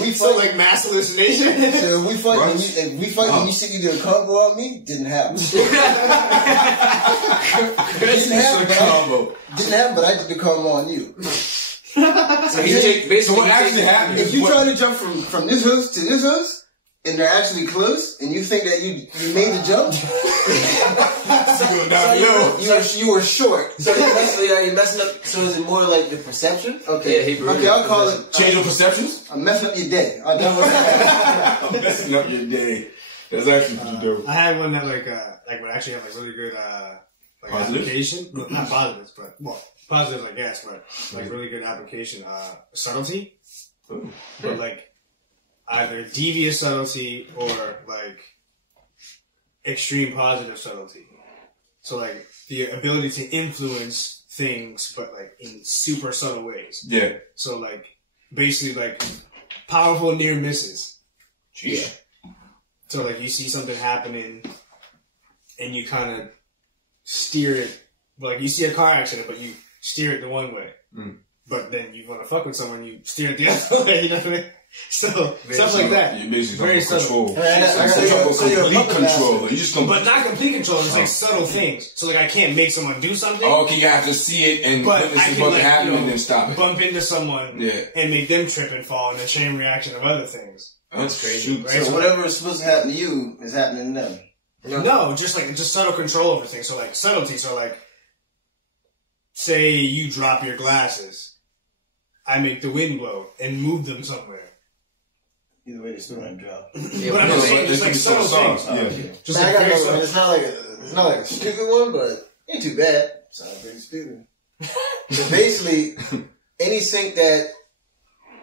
we fight. So like mass hallucination. So we fight. And you think you did a combo on me? Didn't happen. Didn't happen, but I did the combo on you. So you take basically. So what actually happened? If you try to jump from this house to this house, and they're actually close, and you think that you made the jump, you were short. So you're messing up. So is it more like the perception? Okay, okay, I'll call it change your perceptions. I'm messing up your day. I'm messing up your day. That's actually pretty dope. I had one that would actually have like really good application. Well, not positives, but positives I guess, but like really good application. Subtlety, but like either devious subtlety or like extreme positive subtlety. So like the ability to influence things, but like in super subtle ways. Yeah. So like basically like powerful near misses. Yeah. So like you see something happening and you kind of steer it, like you see a car accident, but you steer it the one way. Mm. But then you want to fuck with someone, you steer it the other way, you know what I mean? So, stuff like that. You basically very control. Complete control. But not complete control, it's like subtle things. So like I can't make someone do something. Oh, okay, you have to see it and witness it about to happen and then stop it. Bump into someone and make them trip and fall in the chain reaction of other things. That's crazy. Right? So whatever is supposed to happen to you is happening to them. No, just subtle control over things. So like subtlety. So like, say you drop your glasses, I make the wind blow and move them somewhere. Either way, they still gonna drop. Yeah, but I'm saying just like subtle things. Just like very subtle. It's not like a stupid one, but ain't too bad. It's not very stupid. So basically, any sync that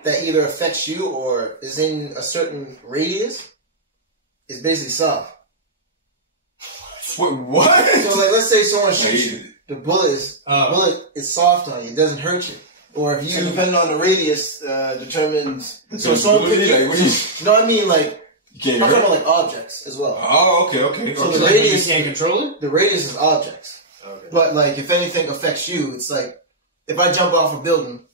either affects you or is in a certain radius is basically soft. Wait, what? So like, let's say someone shoots you, the bullet is soft on you, it doesn't hurt you. Or if you, so depending on the radius, determines. So someone could no, I mean like. I'm talking about like objects as well. Oh, okay. So the radius, you can't control it. The radius is objects. Okay. But like, if anything affects you, it's like if I jump off a building.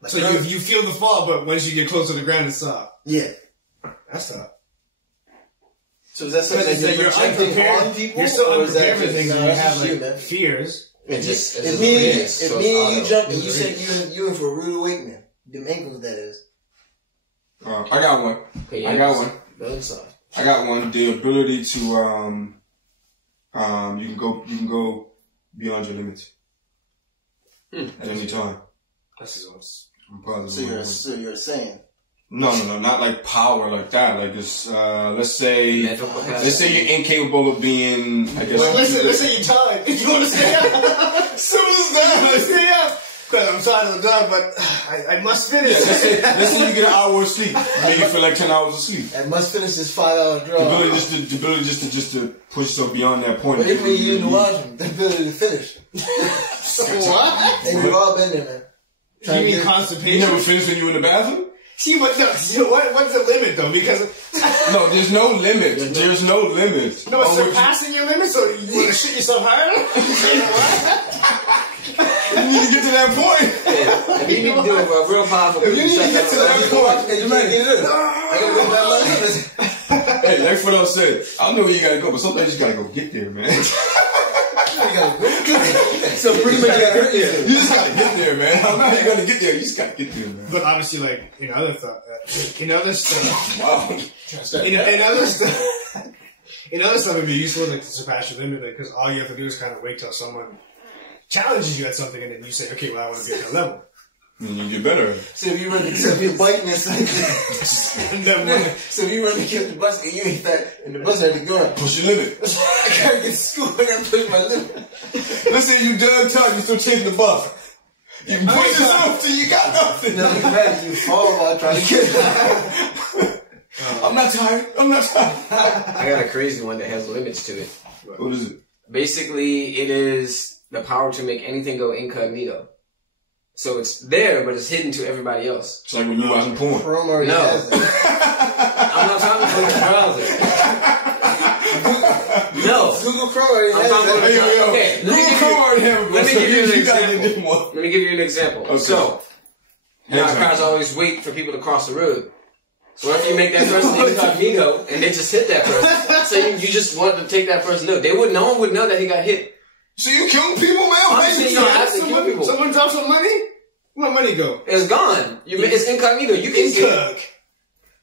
Like So you feel the fall, but once you get close to the ground, it's soft. Yeah. That's tough. So is that something But that you're unprepared. on people? You're still or is that unprepared for just- things, no, and you that's have just like fears. If me and you jump and you said you in for a rude awakening, them ankles that is. I got one. Okay, I got one. Go inside. I got one. The ability to you can go beyond your limits at any time. That's his own. I'm positive. So you're saying. No, not like power like that. Like it's let's say Mental capacity. let's say you're incapable of being. I guess. Well, let's say you're tired. You want to stay up? Simple as that. Stay up. Because I'm tired of the dog, but I must finish. Yeah, let's say you get an hour of sleep. Make you feel like 10 hours of sleep. I must finish this 5-hour draw. The ability just to push yourself beyond that point. But even when you in the washroom, the ability to finish. What? And we've all been there, man. You mean You constipation? never finished when you were in the bathroom? See, but no, you know what's the limit though? Because No, there's no limit. There's no limit. no, it's surpassing your limit. So you want to shit yourself harder? You need to get to that point. If you need to do a real powerful, You need to get to that point. And you might get it. I gotta go back my limits. Hey, like what I said, I know where you gotta go, but sometimes you gotta go get there, man. You gotta go. So pretty much you gotta hurt yourself. You just gotta get there, man. How now you gonna get there? You just gotta get there, man. But obviously, like in other stuff, Wow. in other stuff, it'd be useful like to surpass your limit, because all you have to do is kind of wait till someone challenges you at something, and then you say, "Okay, well, I want to be at that level." And you get better at it. So if you run the bike and something. And then So if you run to kill the bus and you ain't fat and the bus had to go. Push your limit. I gotta get to school. I gotta push my limit. Let's say you dug tight, you still chasing the bus. You can push yourself till you got nothing. No, you bad. You fall while trying to kill it. I'm not tired. I'm not tired. I got a crazy one that has limits to it. What is it? Basically, it is the power to make anything go incognito. So it's there, but it's hidden to everybody else. It's like when you watching porn. Chrome already No. has it. I'm not talking about the browser. No. Google Chrome already I'm has talking about it. Yo. Okay, Google Chrome already have it. let me so give you an you gotta get a different example. one. Let me give you an example. Okay. So, now cars always wait for people to cross the road. So what if you make that person incognito and they just hit that person? So you just want to take that person out. No one would know that he got hit. So you killing people, man? Obviously, you don't have to kill people. someone drops some money. Where my money go? It's gone. It's incognito. You can see it.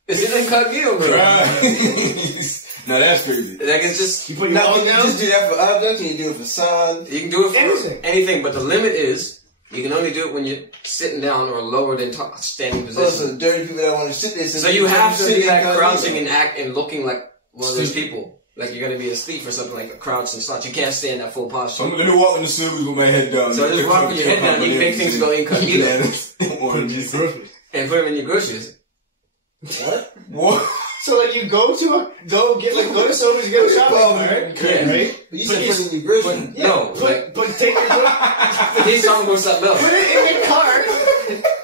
It's an incognito, bro. Right. Now that's crazy. Like it's just You put your Now, wallet can you down. just do that for objects? Can you do it for sound? you can do it for Anything. but the limit is you can only do it when you're sitting down or lower than standing Oh, so position. dirty people that want to sit there. So you have to be like incognito. crouching and act and looking like one of those people. Like you're gonna be asleep or something, like a crouch and slouch. You can't stay in that full posture. Let me walk in the circles with my head down. So just walk with your head down. You can make things go incognito Oranges. and put them in your groceries. What? What? So like you go to go to Sobeys and get a shopping cart, Yeah. right? But you said put it in your grocery. No, like But take your he's talking about something else. put it in your cart,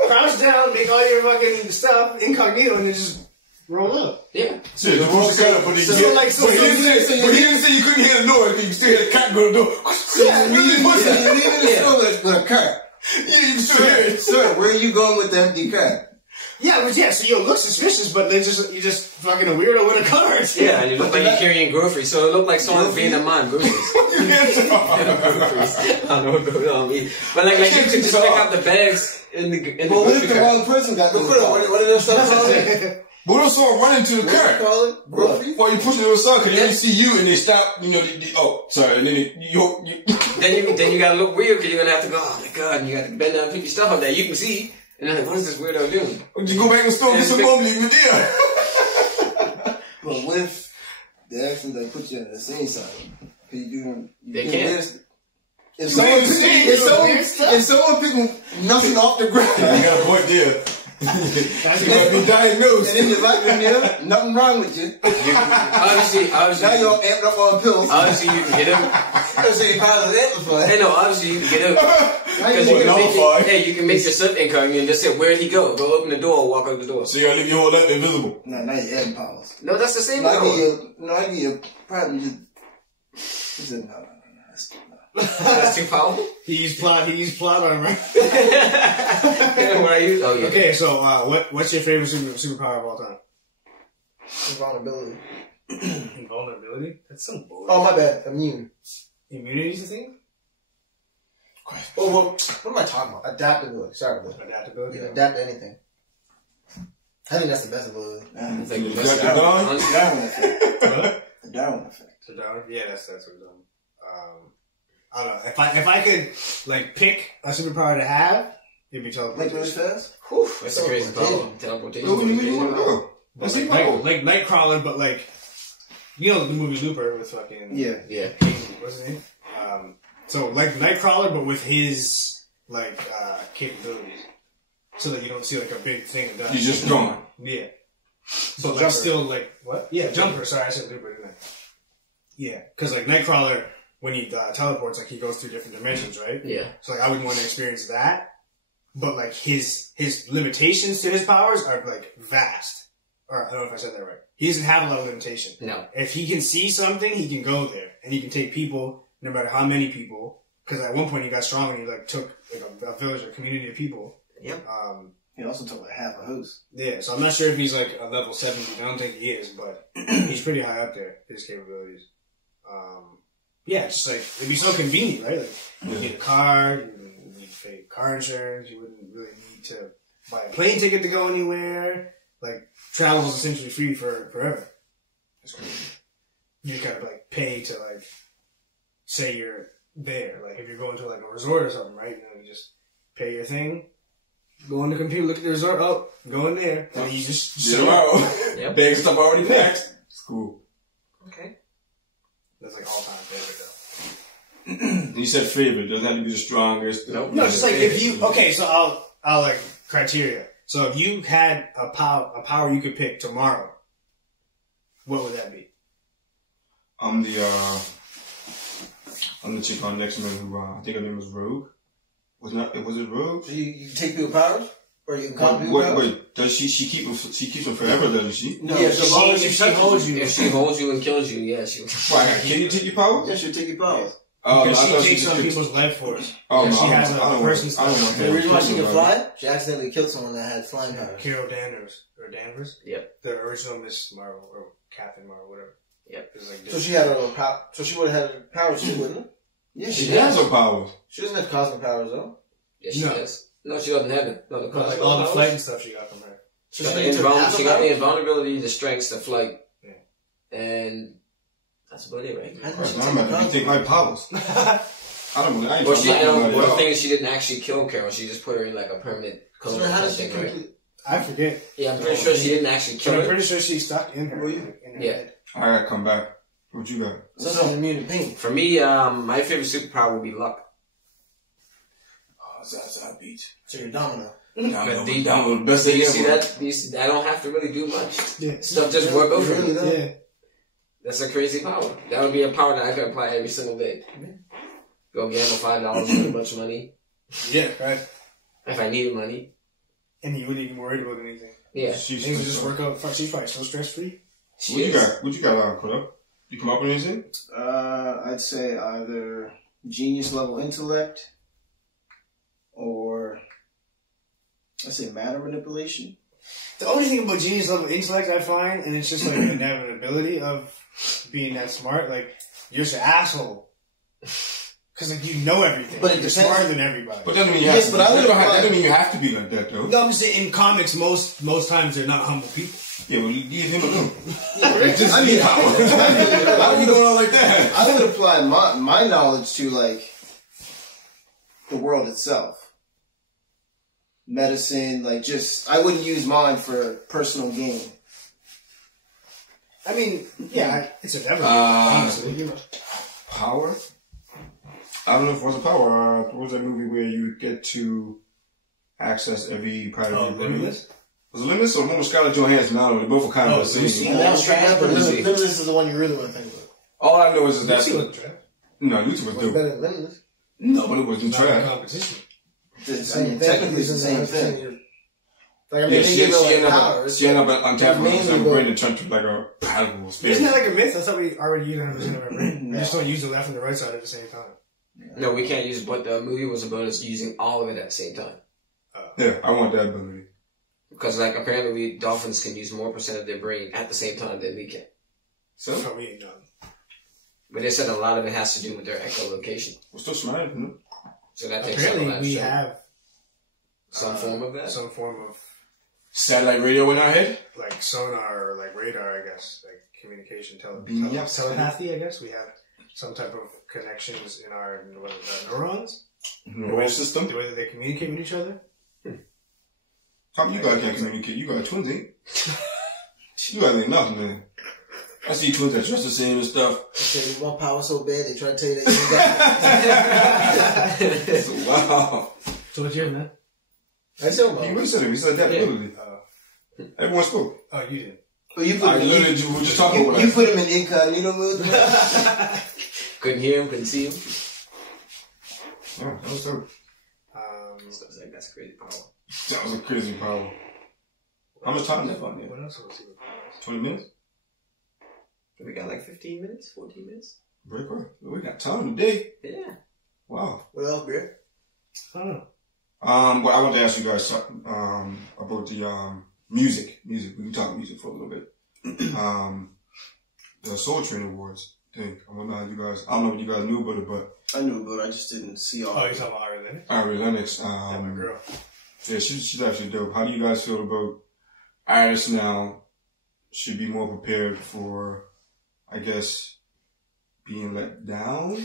crouch down, make all your fucking stuff incognito, and then just roll up. Yeah. So you push the cut up, but he So didn't like- so- but he didn't say you couldn't hear the noise. You still hear the cat go to the door. Yeah, you leave it in the store with a cart. Yeah, you can still hear it. Sir, where are you going with the empty cart? Yeah, so you'll look suspicious, but then you're just fucking a weirdo with a cart. Yeah, and you look like you're carrying groceries, so it looked like someone being a man groceries. Groceries. I don't know what goes on me. But like you could just pick out the bags in the But what if grocery the cart. wrong person got the cart? What did that stuff called? But what if someone run into the What do you cart? call it? Grocery? While you pushing it aside, because they only see you and they stop, oh, sorry, and then Then you gotta look weird because you're gonna have to go, oh my god, and you gotta bend down and pick your stuff up that you can see. And then like, what is this weirdo doing? you go back in the store and get some more you can deal. But what if they actually like put you in the same side? Can you do They do can't. this? If someone picking nothing off the ground, You got a point there. You gotta be diagnosed. and then you're like, nothing wrong with you. Obviously, Now you're all amped up on pills. obviously you can get him. So your powers amplified. Hey, no, obviously you can get him. Because you can make it, you can make yourself incognito and just say, where'd he go? Go open the door, walk out the door. So you gotta leave your whole life invisible. No, now you're adding powers. No, that's the same I thing. give you probably just. He said, no. That's too powerful? He used plot armor. What I use? Oh, yeah. Okay, so what's your favorite superpower of all time? Invulnerability. Invulnerability? That's so boring. Oh, my bad. Immune. Immunity's the thing? Oh, well, what am I talking about? Adaptability. Sorry, bro. Adaptability? You can adapt to anything. I think that's the best ability. It's like You the got best the guy. gun? The Darwin effect. What? The Darwin effect. The Darwin? Yeah, that's what we're doing. I don't know. If I could like pick a superpower to have, it'd be Like really teleportation. fast? Whew, that's a crazy Teleportation. power. Teleportation. Where do you want to go? But That's like, like, like Nightcrawler, but like you know the movie Looper with fucking Yeah. Yeah. what's his name? So like Nightcrawler, but with his like capabilities, so that you don't see like a big thing of dust. you just gone. Yeah. So like Jumper. still like what? Yeah, jumper. Sorry, I said Looper, didn't I? Yeah, because like Nightcrawler, when he teleports, like he goes through different dimensions, right? Yeah. So like I wouldn't want to experience that, but like his limitations to his powers are like vast. Or I don't know if I said that right. He doesn't have a lot of limitation. No. If he can see something, he can go there, and he can take people, no matter how many people. Because at one point he got strong and he like took like a village or community of people. Yep. He also took like half a host. Yeah, so I'm not sure if he's like a level 70. I don't think he is, but he's pretty high up there, his capabilities. Yeah, just like, it'd be so convenient, right? Like, you need a car, you need to pay car insurance, you wouldn't really need to buy a plane ticket to go anywhere. Like, travel is essentially free forever. That's crazy. You just gotta like pay to like, say you're there. Like, if you're going to like a resort or something, right? You know, you just pay your thing. Go on the computer, look at the resort. Oh, go in there. And you just Zero out. Yep. Bag stuff already packed. It's cool. Okay. That's like all time favorite though. You said favorite. Doesn't have to be the strongest. Nope. No, just like if you okay. So I'll like criteria. So if you had a power you could pick tomorrow, what would that be? I'm the chick on Next Man who I think her name was Rogue. Was it Rogue? So you can take people's powers? Or you can call people's powers? Wait, does she keeps them forever, doesn't she? No, yeah, so long as if she she touches holds you, If she holds you and kills you, yeah, she will. Why, can you take your powers? Yeah, she'll take your powers. Oh, because I she thought takes just on took- people's life force. Oh, Yeah, no, she I don't has want- a I don't person's want- I don't want The reason why she can Right. fly, she accidentally killed someone that had flying powers. Carol Danvers, Yep. the original Miss Marvel or Captain Marvel, whatever. Yep. It was like So she had her own power. So she would have had her powers too, wouldn't it? Yeah, She has her powers. She doesn't have cosmic powers though. Yeah, she No. does. No, she doesn't have it. No, the like all the flight and stuff she got from her. She So got, she took half she her got the powers? invulnerability, the strength, the flight. Yeah. And that's about it, right? I didn't know Right, she now took I'm about to powers. take my powers. I ain't Well, trying she, to knock nobody one out. thing is she didn't actually kill Carol. She just put her in like a permanent So coma. then how type does she thing, right? complete? I forget. Yeah, I'm pretty sure she didn't actually So kill I'm her. pretty sure she's stuck in her. Well, like, in her Yeah. head. I gotta come back. What you got? So she's immune to pain. For me, my favorite superpower would be luck. Oh, Zaza Beach. So you're domino. But Down with the best Do thing you see ever. that? I don't have to really do much. Yeah. Stuff just work out for Really me. don't. Yeah. That's a crazy power. That would be a power that I could apply every single day. Go gamble $5, win a bunch of money. Yeah, right. If I needed money. And you wouldn't even worry about anything. Yeah. Things would just work out. She's probably so stress free. What you got? What you got, Kudo? You come up with anything? I'd say either genius level intellect or I'd say matter manipulation. The only thing about genius level intellect I find, and it's just like the inevitability of being that smart, like, you're just an asshole. Cause like you know everything. But it you're depends. smarter than everybody. But that doesn't mean you have Yes, to. but I That would don't have- apply- that doesn't mean you have to be like that, though. No, I'm just saying in comics most times they're not humble people. Yeah, well, leave him alone. I Just mean, leave power. Why are you going on like that? I would apply my knowledge to like the world itself. Medicine, like just I wouldn't use mine for personal gain. I mean, yeah, it's inevitable. Uh, honestly, you know. Power? I don't know if it was a power. What was that movie where you get to access every part of your brain? Limitless? Was it Limitless or one with Scarlett Johansson? I don't know. They both were kind of the Lucy. same. That was trash, but Lucy. Limitless is the one you really want to think about. All I know is that Lucy wasn't trash. no, Lucy was What's dope. better than Limitless? No, but it wasn't Not in trash. competition. I mean, technically it's the same thing. Like, I mean, Yeah, they she give ended her like up powers. on top of mainly her the- brain and turned to like a palatable spirit. Isn't that like a myth? I thought we already use 100% of our brain. We just don't use the left and the right side at the same time. No, we can't use it, but the movie was about us using all of it at the same time. Yeah, I want that ability. Because, like, apparently dolphins can use more % of their brain at the same time than we can. So? So we ain't done. But they said a lot of it has to do with their echolocation. We're still smarter than them. So that takes up a lot Apparently of we shit. have Some form of that? some form of Satellite radio in our head? like sonar or like radar, I guess, like communication, Yes. telepathy. I guess we have some type of connections in our neurons. Neural system? The way that they communicate with each other. How you guys can't communicate? You got twins, ain't you? Guys ain't nothing, man. I see twins that dress the same and stuff. They want power so bad, they try to tell you that you ain't got it. Wow. So what's yours, man? I said, You listened. He said that literally. Everyone spoke. Oh, you did. well, you put I him literally in, we were just talking about you that. put him in incognito mode. Couldn't hear him, couldn't see him. Yeah, that was dope. So it's like, that's crazy power. That was a crazy power. How much time left on there? What else was he? 20 minutes? We got like 15 minutes, 14 minutes. Break right. We got time today. Yeah. Wow. What else, bro? I don't know. Well, I want to ask you guys about the music. We can talk music for a little bit. The Soul Train Awards thing. I wonder how you guys. I don't know what you guys knew about it, but I knew, but I just didn't see all. Oh, of you're it. talking about Ari Lennox? Ari Lennox. Yeah, my girl. Yeah, she's actually dope. How do you guys feel about artists now should be more prepared for, I guess, being let down?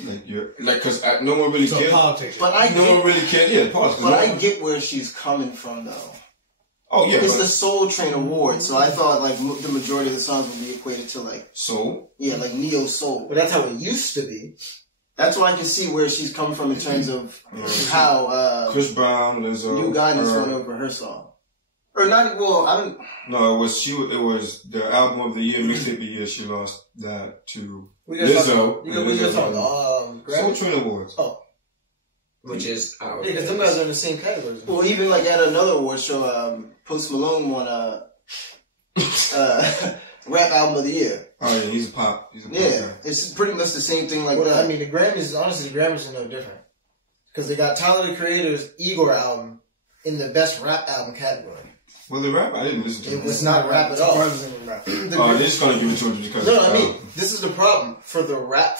Because no one really cares. Politics. But I No one get, really cares. Yeah, politics. but I get where she's coming from, though. Oh yeah, It's but the Soul Train Award, so I thought like the majority of the songs would be equated to like soul. like neo soul. But that's how it used to be. That's why I can see where she's come from in terms of how Chris Brown, Lizzo, New Guidance went over her song, or not. Well, I don't. No, it was the album of the year, mixtape of the year. She lost that to We just Lizzo. We just talking Soul Grammy. Train Awards. Oh, Which is our. yeah, because them guys are in the same category. Well, even like at another award show, Post Malone won rap album of the year. Oh yeah, he's a pop. Yeah, guy. it's pretty much the same thing. Like Well, that. I mean, the Grammys are no different. Because they got Tyler, the Creator's Igor album in the best rap album category. Was it rap? I didn't listen to it. It was not rap at all. It wasn't even rap. They're just gonna give it to him because No, I mean, this is the problem. For the rap,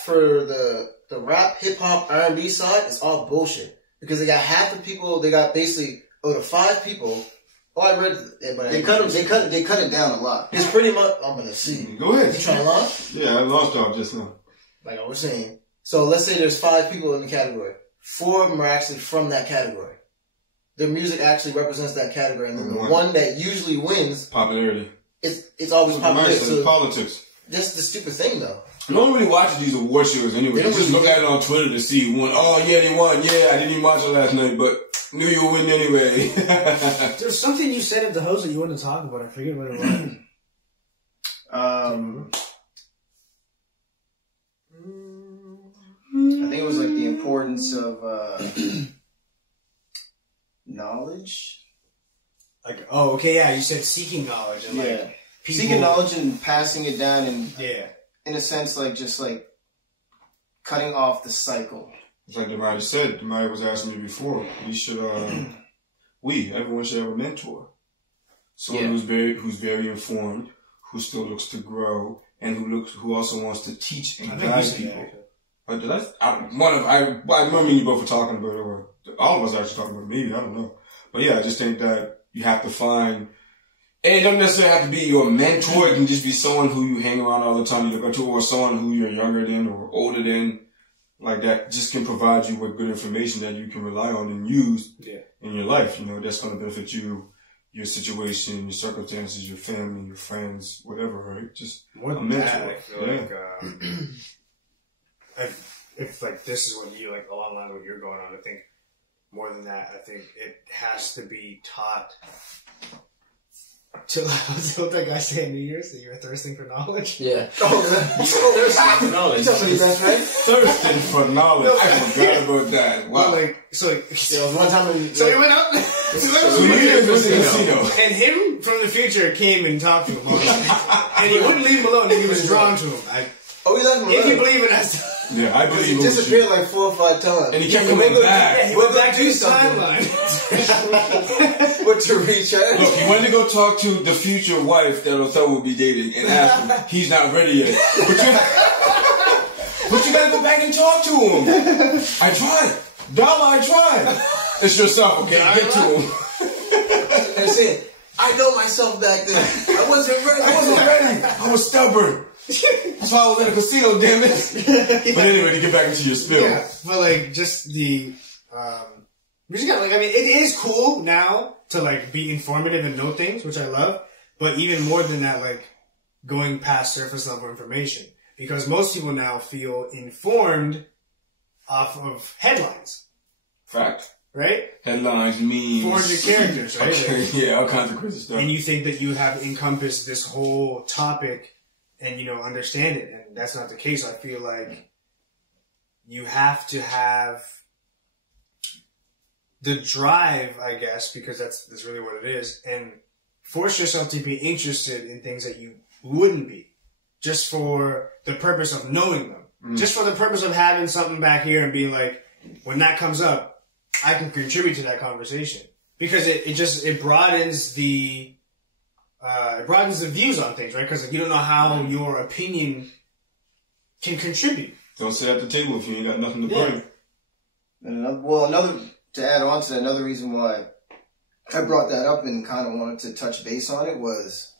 hip hop, R&B side, it's all bullshit. Because they got half the people, they got basically, the 5 people. Oh, I read it, but they cut it down a lot. It's pretty much, I'm gonna see. Go ahead. You trying to launch? Yeah, I launched off just now. Like I was saying. So let's say there's 5 people in the category. 4 of them are actually from that category. Their music actually represents that category, and then the one that usually wins, Popularity. it's always popular. So politics. that's the stupid thing, though. No one really watches these award shows anyway. They just look at it on Twitter to see who won. Oh yeah, they won. Yeah, I didn't even watch it last night, but knew you would win anyway. There's something you said at the host that you wanted to talk about. I forget what it was. I think it was like the importance of knowledge. Like, oh, okay, yeah. You said seeking knowledge and like people, seeking knowledge and passing it down, and in a sense, like just like cutting off the cycle. It's like Damari said. Damari was asking me before. We should, everyone should have a mentor. Someone who's very informed, who still looks to grow, and who also wants to teach and guide people. But I remember you both were talking about it, or all of us actually talking about it, maybe, I don't know. But yeah, I just think that you have to find, and it don't necessarily have to be your mentor, it can just be someone who you hang around all the time, you look up to, or someone who you're younger than or older than, like that just can provide you with good information that you can rely on and use in your life. You know, that's going to benefit you, your situation, your circumstances, your family, your friends, whatever, right? Just more than that, I feel like, if like this is what you like along the line what you're going on, I think more than that, I think it has to be taught. What that guy say at New Year's that you were thirsting for knowledge? Yeah. Thirsting for knowledge. Thirsting for knowledge. I forgot about that. Wow. So one time he went up. And him from the future came and talked to him, and he wouldn't leave him alone. And he was drawn to him. he left him alone. If you believe in us. Yeah, I Because believe he it was disappeared you. like 4 or 5 times. And he kept coming back. Yeah, he went back to his timeline. What to recharge? Look, he wanted to go talk to the future wife that Othello would be dating and ask him, he's not ready yet. But you gotta go back and talk to him. I tried. Dama, I tried. It's yourself, okay? Get to him. And said, I know myself back then. I wasn't ready. I was stubborn. That's why I was in a casino, damn it. But anyway, to get back into your spiel. Yeah, but like just the, we just got like, I mean, it is cool now to like be informative and know things, which I love. But even more than that, like going past surface level information, because most people now feel informed off of headlines. Fact. Right? Headlines, memes. 400 characters, right? Okay, yeah, all kinds of crazy stuff. And you think that you have encompassed this whole topic and, you know, understand it. And that's not the case. I feel like you have to have the drive, I guess, because that's really what it is, and force yourself to be interested in things that you wouldn't be, just for the purpose of knowing them. Just for the purpose of having something back here and being like, when that comes up, I can contribute to that conversation, because it broadens the views on things, right? Because you don't know how your opinion can contribute. Don't sit at the table if you ain't got nothing to bring. And to add on to that, another reason why I brought that up and kind of wanted to touch base on it was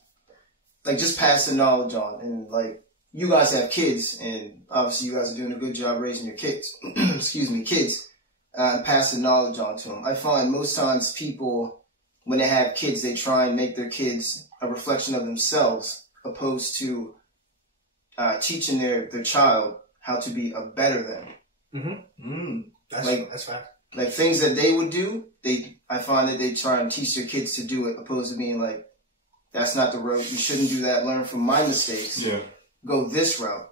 like just passing knowledge on. And like, you guys have kids, and obviously you guys are doing a good job raising your kids. Kids. Passing knowledge on to them. I find most times people, when they have kids, they try and make their kids a reflection of themselves, opposed to teaching their child how to be a better them. That's fact. Like things that they would do, I find that they try and teach their kids to do it, opposed to being like, that's not the road. You shouldn't do that. Learn from my mistakes. Yeah. Go this route.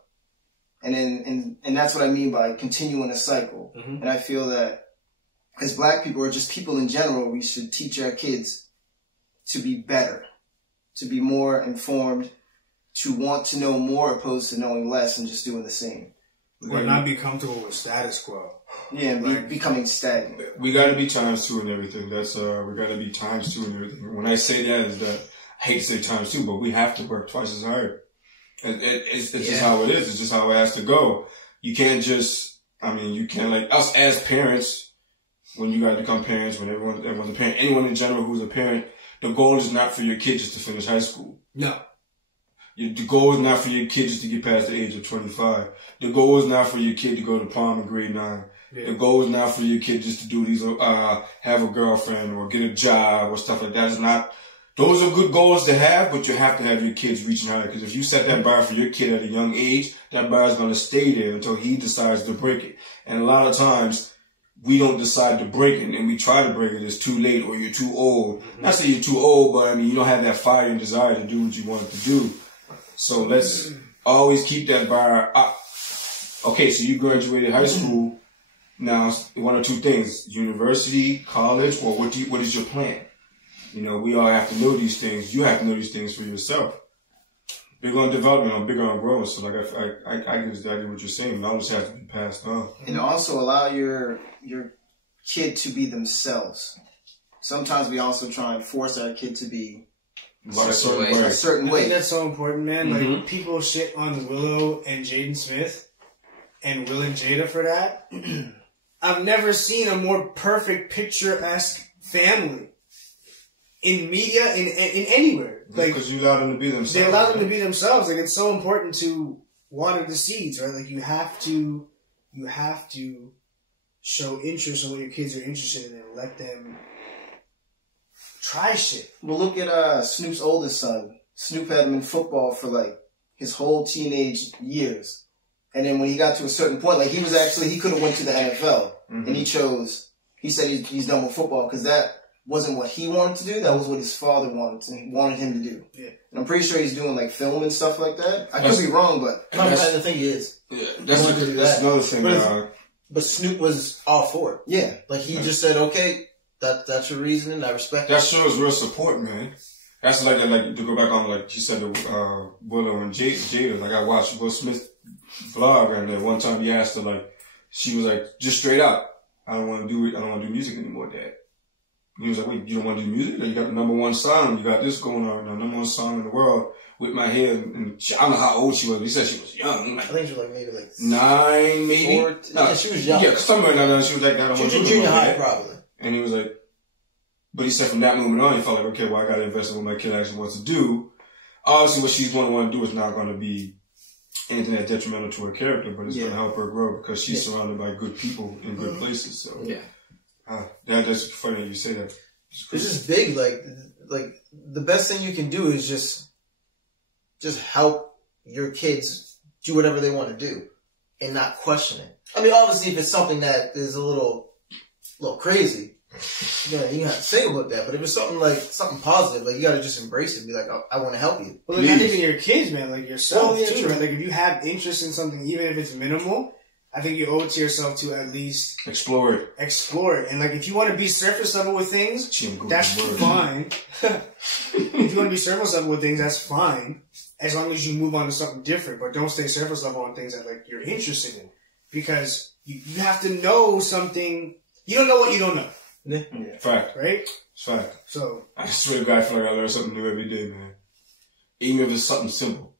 And that's what I mean by continuing a cycle. And I feel that as black people, or just people in general, we should teach our kids to be better, to be more informed, to want to know more opposed to knowing less and just doing the same. Or not be comfortable with status quo. Yeah, and becoming stagnant. We gotta be times two and everything. That's we gotta be times two and everything. When I say that, is that I hate to say times two, but we have to work twice as hard. It's just how it is. It's just how it has to go. You can't just, you can't, like, us as parents, when you guys become parents, when everyone's a parent, anyone in general who's a parent, the goal is not for your kid just to finish high school. No. The goal is not for your kid just to get past the age of 25. The goal is not for your kid to go to prom in grade 9. Yeah. The goal is not for your kid just to do these, have a girlfriend or get a job or stuff like that. It's not. Those are good goals to have, but you have to have your kids reaching higher. Because if you set that bar for your kid at a young age, that bar is going to stay there until he decides to break it. And a lot of times, we don't decide to break it, and we try to break it. It's too late, or you're too old. Not saying you're too old, but you don't have that fire and desire to do what you want to do. So let's always keep that bar up. Okay, so you graduated high school. Now, one or two things: university, college, or what is your plan? We all have to know these things. You have to know these things for yourself. Bigger on development, I'm bigger on growing. So, like, I get exactly what you're saying. Knowledge has to be passed on. And also allow your kid to be themselves. Sometimes we also try and force our kid to be a certain way. I think that's so important, man. Like, people shit on Willow and Jaden Smith and Will and Jada for that. I've never seen a more perfect, picturesque family. In media, in anywhere. Like, because you allow them to be themselves. They allow them to be themselves. Like, it's so important to water the seeds, right? Like, you have to show interest in what your kids are interested in and let them try shit. Well, look at Snoop's oldest son. Snoop had him in football for like his whole teenage years. And then when he got to a certain point, like he could have went to the NFL. And he said he's done with football because that wasn't what he wanted to do. That was what his father wanted him to do. Yeah. And I'm pretty sure he's doing like film and stuff like that. I could be wrong, but I think he is. Yeah, that's another thing. But Snoop was all for it. Yeah. Like he just said, okay, that's your reasoning. I respect it. That shows real support, man. That's like to go back on, like she said, Willow and Jada. Like I watched Will Smith vlog, and then one time he asked her, like, she was like, just straight out, I don't want to do it. I don't want to do music anymore, Dad. And he was like, wait, you don't want to do music? You got the #1 song. You got this going on, the #1 song in the world with my hair. And she, I don't know how old she was. But he said she was young. Like, I think she was like maybe like 9, maybe. 4. Yeah, she was young. Yeah, somewhere like that. She was like, I don't She want was to do in it junior anymore, high, Dad. probably. And he was like, but he said from that moment on, he felt like, okay, well, I got to invest in what my kid actually wants to do. Obviously, what she's going to want to do is not going to be anything that's detrimental to her character, but it's going to help her grow because she's surrounded by good people in good places. So that's funny that you say that. It's just big. Like the best thing you can do is just help your kids do whatever they want to do and not question it. I mean, obviously, if it's something that is a little crazy, you have to think about that. But if it's something positive, like you got to just embrace it and be like, I want to help you. Well, like, not even your kids, man. Like yourself too, true. right? Like if you have interest in something, even if it's minimal, I think you owe it to yourself to at least explore it. And like if you want to be surface level with things, that's fine. If you want to be surface level with things, that's fine. As long as you move on to something different, but don't stay surface level on things that like you're interested in, because you have to know something. You don't know what you don't know. Yeah. Fact. Right? It's fact. So I swear to God, I feel like I learn something new every day, man. Even if it's something simple.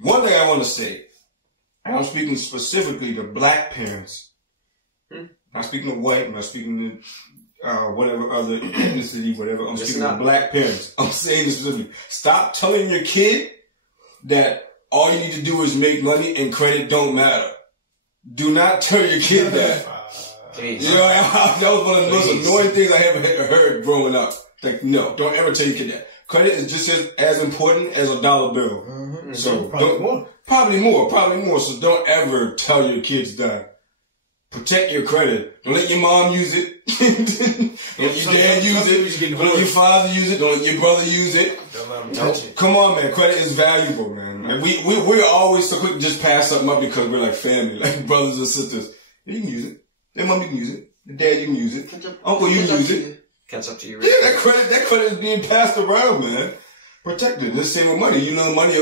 One thing I want to say, and I'm speaking specifically to black parents. Not speaking to white, I'm not speaking to whatever other ethnicity, whatever. I'm speaking to black parents. I'm saying this specifically. Stop telling your kid that all you need to do is make money and credit don't matter. Do not tell your kid that. You know, that was one of the most annoying things I ever heard growing up. Like, no, don't ever tell your kid that. Credit is just as important as a dollar bill. Mm-hmm. So probably more. So don't ever tell your kids that. Protect your credit. Don't let your mom use it. Don't let your dad use it. Don't let your father use it. Don't let your brother use it. Don't let them touch it. Come on, man. Credit is valuable, man. Like we're always so quick to just pass something up because we're like family, like brothers and sisters. You can use it. Their mom, you can use it. The dad, you can use it. Uncle, you can use it. Catch up to you. Yeah, that credit is being passed around, man. Protect it. Let's save money. You know, money.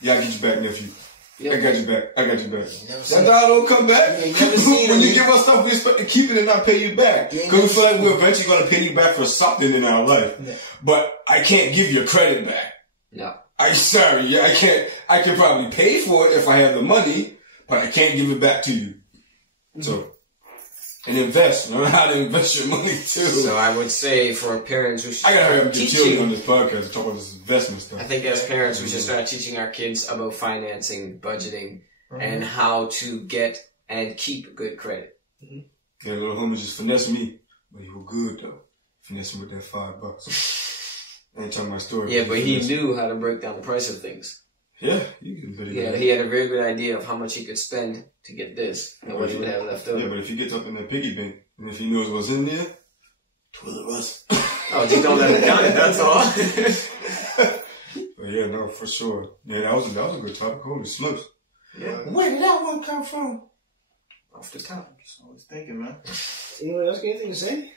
Yeah, I get you back, nephew. Yep. I got you back. That dollar don't come back. When you give us stuff, we expect to keep it and not pay you back. Because we feel like we're eventually going to pay you back for something in our life. Yeah. But I can't give your credit back. No. I'm sorry. Yeah, I can't. I can probably pay for it if I have the money, but I can't give it back to you. Mm-hmm. So, and invest. Learn how to invest your money too. So I would say for parents who should I gotta have children on this podcast to talk about this investment stuff. I think as parents we should start teaching our kids about financing, budgeting, and how to get and keep good credit. Yeah, little homie just finessed me, but he was good though. Finessed me with that $5. I ain't telling my story. Yeah, but he knew how to break down the price of things. Yeah, he had a very good idea of how much he could spend to get this and what he would have left over. Yeah, but if he gets up in that piggy bank and if he knows what's in there, Twiddle us. Oh, just don't let him count it, that's all. But yeah, no, for sure. Yeah, that was a good topic. Holy smokes. Yeah. Where did that one come from? Off the top. Just always thinking, man. Anyone else got anything to say?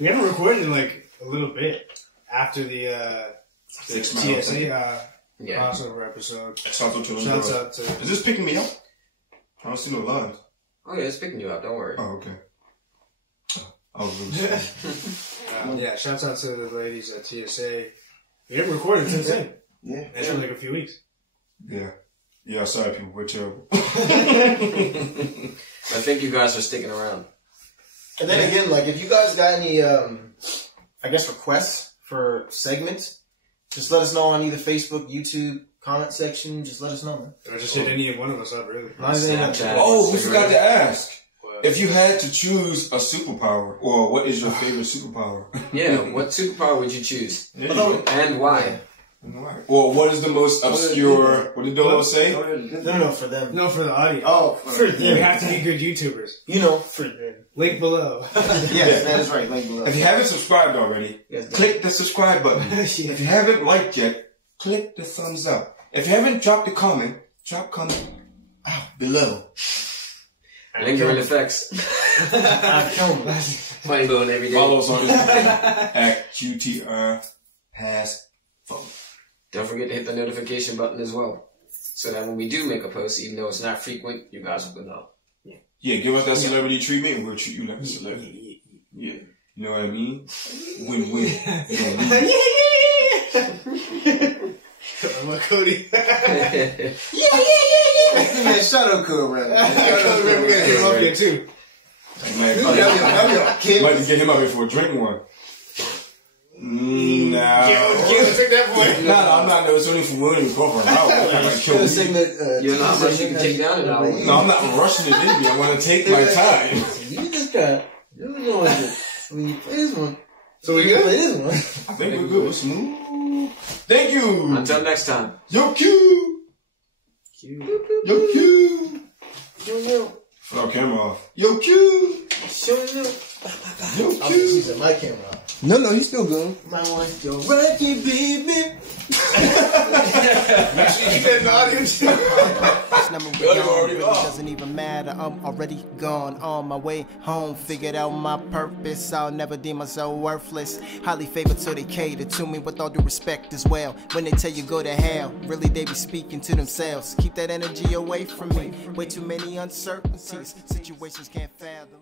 We haven't recorded in like a little bit after the TSA crossover episode. Shouts out to. Is this picking me up? I don't see no lines. Oh yeah, it's picking you up. Don't worry. Oh, okay. I was really sorry. Yeah, shouts out to the ladies at TSA. We haven't recorded since then. Yeah. It's been like a few weeks. Yeah. Yeah, sorry people, we're terrible. I thank you guys for sticking around. And then again, like, if you guys got any, I guess, requests for segments, just let us know on either Facebook, YouTube, comment section. Just let us know, man. Or just hit any one of us up, really. Snapchat. Oh, we forgot to ask. What? If you had to choose a superpower, or what is your favorite superpower? Yeah, what superpower would you choose? And why? Or what is the most obscure? What did Dolo say? No, for them. No, for the audience. Oh, for them. You have to be good YouTubers. You know, for them. Link below. Yes, that is right. Link below. If you haven't subscribed already, click the subscribe button. If you haven't liked yet, click the thumbs up. If you haven't dropped a comment, drop comment below. Lingering effects. Funny bone every day. Follow us on Instagram at QTR Pass Phone. Don't forget to hit the notification button as well, So that when we do make a post, even though it's not frequent, you guys will know. Yeah, give us that celebrity treatment and we'll treat you like a celebrity. Yeah. You know what I mean? Win-win. I'm a Cody. Yeah. Shout out Code Red. We're gonna him up here too. Might get him up here for a drink one. Nah. Can't take that point. Nah, I'm not. It's only for William to cover him out. You know how much you can take down an hour. No, I'm not rushing it, baby. I want to take my time. You just got. You know when you play this one. So we good? Play this one. I think we're good. We're smooth. Thank you. Until next time. Yo, Q. Yo, Q. Yo. Put our camera off. Yo, Q. Yo, I'm Q. just using my camera. No, he's still good. My one, yo, Rocky baby. Make sure you keep that in the audience. Really doesn't even matter. I'm already gone on my way home. Figured out my purpose. I'll never deem myself worthless. Highly favored, so they cater to me with all due respect as well. When they tell you go to hell, really they be speaking to themselves. Keep that energy away from me. Way too many uncertainties. Situations can't fathom.